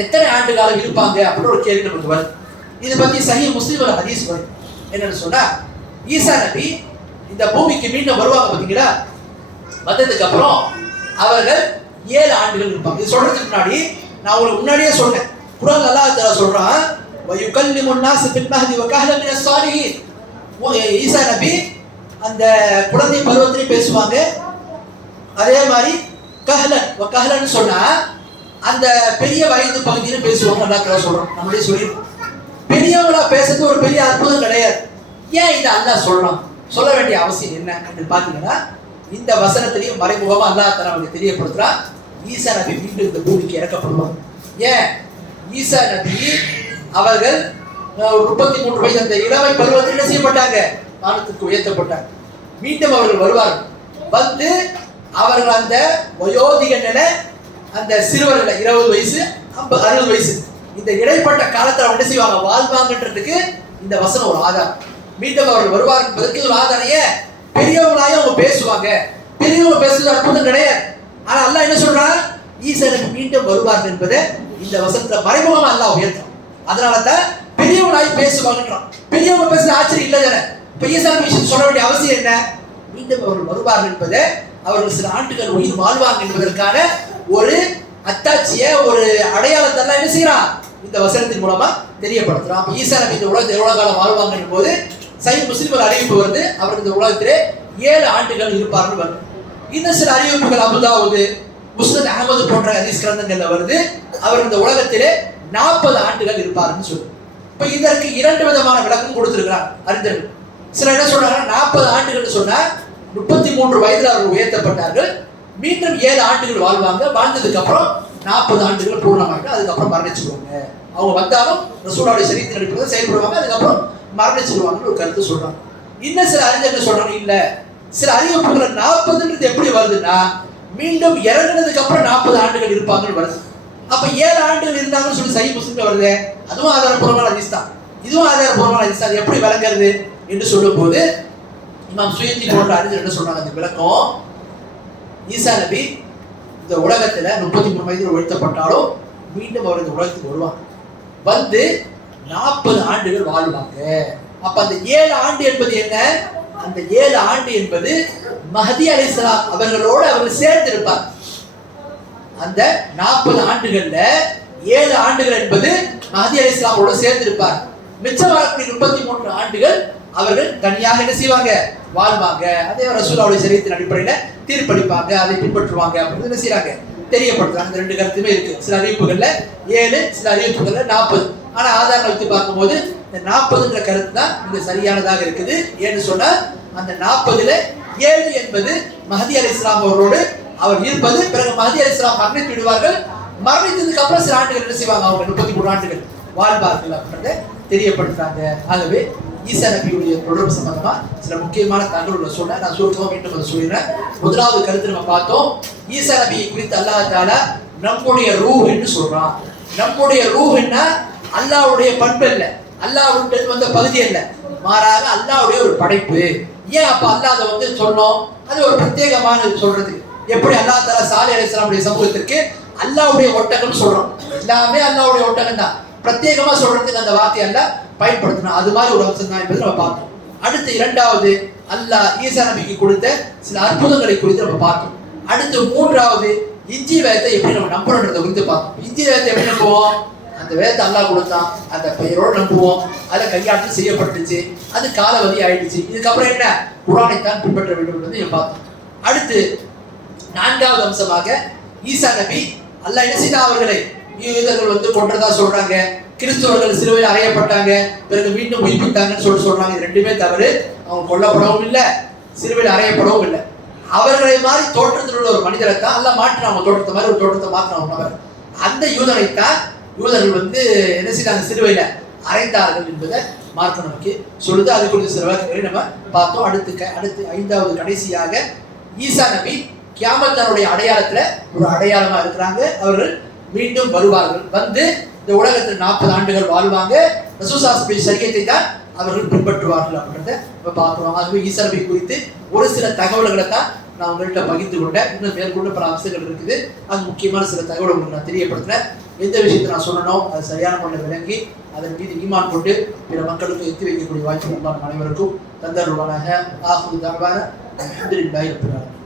எத்தனை ஆண்டு காலம் இருப்பாங்க அப்படின்னு ஒரு கேள்வி நமக்கு வருது. இது பத்தி சஹீஹ் முஸ்லிம்ல ஹதீஸ் வருது. என்னன்னு சொன்னா, ஈசா நபி இந்த பூமிக்கு மீண்டும் வருவாங்க பாத்தீங்களா? வந்ததுக்கு அப்புறம் அவர்கள் 7 ஆண்டுகள் இருப்பாங்க. இது சொல்றதுக்கு முன்னாடி நான் உங்களுக்கு முன்னாடியே சொன்னேன். குர்ஆன் அல்லாஹ் தஆலா சொல்றான், வயுகல்லிமுன் நாஸ் ஃபில் மஹ்தி வ கஹலன் மினஸ் ஸாலிஹீன். ஈசா நபி அந்த குழந்தை பருவத்திலே பேசுவாங்க. அதே மாதிரி கஹலன் சொன்னா அந்த பெரிய வயது பகுதியில பேசுவாங்க. அல்லாஹ் தஆலா சொல்றான். நம்மளே சொல்லிருக்கோம், பெரியவங்களா பேசுறது ஒரு பெரிய அற்புதம் கிடையாது. ஏன் இதை அல்லாஹ் சொல்றான்? சொல்ல வேண்டிய அவசியம் என்ன அப்படின்னு பாத்தீங்கன்னா, இந்த வசனத்திலையும் மறைமுகமா அல்லாஹ் தஆலா நமக்கு தெரியப்படுத்துறான், ஈசா நபி மீண்டும் இந்த பூமிக்கு இறக்கப்படுவாங்க. ஏன்? ஈசா நபி அவர்கள் 33 வயது அந்த இளமை பருவத்தில் என்ன செய்யப்பட்டாங்க? வானத்துக்கு உயர்த்தப்பட்டாங்க. மீண்டும் அவர்கள் வருவார்கள். வந்து அவர்கள் அந்த வயோதிக நிலை, அந்த சிறுவர்கள் 20 வயசு 60 வயசு இந்த இடைப்பட்ட காலத்துல என்ன செய்வாங்க? வாழ்வாங்கன்றதுக்கு இந்த வசனம் ஒரு ஆதாரம். மீண்டும் அவர்கள் வருவார் என்பதற்கு ஒரு ஆதாரம். பெரியவங்களாயும் அவங்க பேசுவாங்க. பெரியவங்க பேசுறது அற்புதம் கிடையாது. ஆனா அல்லாஹ் என்ன சொல்றான்? ஈசா நபி மீண்டும் வருவார்கள் என்பதை இந்த வசனத்துல மறைமுகமா அல்லாஹ் உயர்த்துறான். அதனால தான் பெரியவனாய் பேசுவாங்கன்றான். பெரியவங்க பேசுற ஆச்சரியம் இல்லை தானே. இப்ப ஈசா நபி சொல்ல வேண்டிய அவசியம் என்ன? மீண்டும் அவர்கள் வருவார்கள் என்பதை, அவர்கள் சில ஆண்டுகள் உயிர் வாழ்வாங்க என்பதற்கான ஒரு அத்தாட்சிய, ஒரு அடையாளத்தை எல்லாம் என்ன செய்யறான்? இந்த வசனத்தின் மூலமா தெரியப்படுத்துறான். அப்ப ஈசா நபி இந்த உலகத்தில் எவ்வளவு காலம் வாழ்வாங்க போது சஹீஹ் முஸ்லிம்ல அறிவிப்பு வருது, அவர் இந்த உலகத்திலே 7 ஆண்டுகள் இருப்பார்கள் வருது. இன்னும் சில அறிவிப்புகள் அபுதாவுது, முஸ்னத் அஹமது போன்ற ஹதீஸ் கிரந்தங்கள்ல வருது, அவர் இந்த உலகத்திலே 40 ஆண்டுகள் இருப்பாருன்னு சொல்லு. இப்ப இதற்கு 2 விதமான விளக்கம் கொடுத்திருக்கிறார் அறிஞர்கள். சில என்ன சொல்றாங்க, 40 ஆண்டுகள் சொன்னா 33 வயதில் அவர்கள் உயர்த்தப்பட்டார்கள், மீண்டும் 7 ஆண்டுகள் வாழ்வாங்க, வாழ்ந்ததுக்கு அப்புறம் 40 ஆண்டுகள் பூர்ணமாயிட்டு அதுக்கப்புறம் மரணிச்சிடுவாங்க. அவங்க வந்தாலும் ரசூலுல்லாஹி ஸல்லல்லாஹு அலைஹி வஸல்லம் செயல்படுவாங்க, அதுக்கப்புறம் மரணிச்சிடுவாங்கன்னு ஒரு கருத்து சொல்றாங்க. இன்னும் சில அறிஞர்கள் சொல்றாங்க, இல்ல சில அறிவிப்புகள் 40ன்றது எப்படி வருதுன்னா, மீண்டும் இறங்குனதுக்கு அப்புறம் 40 ஆண்டுகள் இருப்பாங்கன்னு வருது. அப்ப 7 ஆண்டுகள் இருந்தாங்கன்னு சொல்லி சஹீஹ் முஸ்லிம்ல வருது, அதுவும் ஆதாரப்பூர்வமான ஹதீஸ் தான், இதுவும் ஆதாரப்பூர்வமான ஹதீஸ் தான். எப்படி விளங்குறது என்று சொல்லும் போது இமாம் சுயத்தி போன்ற அறிஞர் என்ன சொல்றாங்க, அந்த விளக்கம், ஈசா நபி இந்த உலகத்துல 33 வயதில் உயர்த்தப்பட்டாலும் மீண்டும் அவர் இந்த உலகத்துக்கு வருவாங்க, வந்து 40 ஆண்டுகள் வாழ்வாங்க. அப்ப அந்த 7 ஆண்டு என்பது என்ன? அந்த 7 ஆண்டு என்பது மஹதி அலைஹிஸ்ஸலாம் அவர்களோடு அவர்கள் சேர்ந்து இருப்பார். அந்த 40 ஆண்டுகள்ல 7 ஆண்டுகள் என்பது மஹதி அலைஹிஸ்ஸலாமோட சேர்ந்து இருப்பார். மிச்சம் வரக்கூடிய 33 ஆண்டுகள் அவர்கள் தனியாக என்ன செய்வாங்க? வாழ்வாங்க. அதே ரசூலுல்லாஹி ஸல்லல்லாஹு அடிப்படையில தீர்ப்பளிப்பாங்க, அதை பின்பற்றுவாங்க அப்படின்னு என்ன செய்யறாங்க? தெரியப்படுத்துறாங்க. இந்த 2 கருத்துமே இருக்கு. சில அறிவிப்புகள்ல 7, சில அறிவிப்புகள்ல 40. ஆனா ஆதாரம் வைத்து பார்க்கும்போது இந்த 40ங்கிற கருத்து தான் மிக சரியானதாக இருக்குது. ஏன்னு சொன்னா அந்த 40ல 7 என்பது மஹதி அலைஹிஸ்ஸலாம் அவர்களோடு அவர் இருப்பது. பிறகு மஹதி அலைஹிஸ்ஸலாம் மரணித்து விடுவார்கள். மரணித்ததுக்கு அப்புறம் சில ஆண்டுகள் என்ன செய்வாங்க? அவங்க 33 ஆண்டுகள் வாழ்வார்கள் அப்படின்றத தெரியப்படுத்துறாங்க. ஆகவே ஈசா நபியுடைய தொடர்பு சம்பந்தமா சில முக்கியமான தகவல்களை சொன்ன நான் சுருக்கமா மீண்டும் அதை சொல்லிடுறேன். முதலாவது கருத்து நம்ம பார்த்தோம், ஈசா நபியை குறித்து அல்லாஹ் தஆலா நம்முடைய ரூஹ் என்று சொல்றான். நம்முடைய ரூஹ்னா அல்லாஹ்வுடைய பண்பு இல்ல, அல்லாஹ்வுடைய வந்த பகுதி இல்ல, மாறாக அல்லாஹ்வுடைய ஒரு படைப்பு. ஏன் அப்ப அல்லாஹ் அதை வந்து சொன்னோம்? அது ஒரு பிரத்யேகமான சொல்றது. எப்படி அல்லாஹ் தஆலா சாலிஹ் அலைஹிஸ்ஸலாமுடைய சமூகத்திற்கு அல்லாஹ்வுடைய ஒட்டகம் சொல்றோம், எல்லாமே அல்லாஹ்வுடைய ஒட்டகம் தான், பிரத்யேகமா சொல்றதுக்கு அந்த வார்த்தை அல்லாஹ் பயன்படுத்தணும். அது மாதிரி ஒரு அம்சம் தான் என்பதை நம்ம பார்த்தோம். அடுத்து இரண்டாவது, அல்லாஹ் ஈசா நபிக்கு கொடுத்த சில அற்புதங்களை குறித்து நம்ம பார்த்தோம். அடுத்து மூன்றாவது, இஞ்சில் வேதத்தை எப்படி நம்ம நம்புறோன்றதை குறித்து பார்த்தோம். இஞ்சில் வேதத்தை எப்படி நம்புவோம்? அந்த வேதத்தை அல்லாஹ் கொடுத்தான், அந்த பெயரோடு நம்புவோம், அதை கையாட்சி செய்யப்பட்டுச்சு, அது காலவதி ஆயிடுச்சு, இதுக்கப்புறம் என்ன? குர்ஆனைத்தான் பின்பற்ற வேண்டும் என்பதை பார்த்தோம். அடுத்து நான்காவது அம்சமாக, ஈசா நபி அல்லாஹ் என்ன செய்தா அவர்களை யூதர்கள் வந்து கொன்றதா சொல்றாங்க, கிறிஸ்தவர்கள் சிலுவையில் அறையப்பட்டாங்க, பிறகு மீண்டும் உயிர்ப்பித்தாங்கன்னு சொல்றாங்க. இது ரெண்டுமே தவறு. அவங்க கொல்லப்படவும் இல்லை, சிலுவையில் அறையப்படவும் இல்லை. அவர்களை மாதிரி தோற்றத்தில் உள்ள ஒரு மனிதரை தான் அல்லாஹ் மாற்றினாங்க, அவங்க தோற்றத்தை மாதிரி ஒரு தோற்றத்தை மாற்றினாங்க. அந்த யூதரைத்தான் யூதர்கள் வந்து என்ன செய்தாங்க? சிலுவையில அறைந்தார்கள் என்பதை மார்க்கம் நமக்கு சொல்லுது. அது குறித்து சில வார்த்தைகளை நம்ம பார்த்தோம். அடுத்து ஐந்தாவது கடைசியாக, ஈசா நபி கியாமத்தினுடைய அடையாளத்துல ஒரு அடையாளமா இருக்கிறாங்க. அவர்கள் மீண்டும் வருவார்கள், வந்து இந்த உலகத்தில் 40 ஆண்டுகள் வாழ்வாங்க, ரசூலுல்லாஹி ஷரியத்தை தான் அவர்கள் பின்பற்றுவார்கள் அப்படின்றத நம்ம பார்க்கிறோம். ஆகவே ஈசா நபி குறித்து ஒரு சில தகவல்களை தான் நான் உங்கள்கிட்ட பகிர்ந்து கொண்டேன். இன்னும் மேற்கொண்டு பல அம்சங்கள் இருக்குது, அது முக்கியமான சில தகவல்களை நான் தெரியப்படுத்தினேன். எந்த விஷயத்தை நான் சொல்லணும் அது சரியான முறையில் விளங்கி அதன் மீது ஈமான் கொண்டு பிற மக்களுக்கு எத்தி வைக்கக்கூடிய வாய்ப்பு அனைவருக்கும் தந்தருவானாக. ஆகுது தகவலான அல்ஹம்துலில்லாஹி ரப்பில் ஆலமீன்.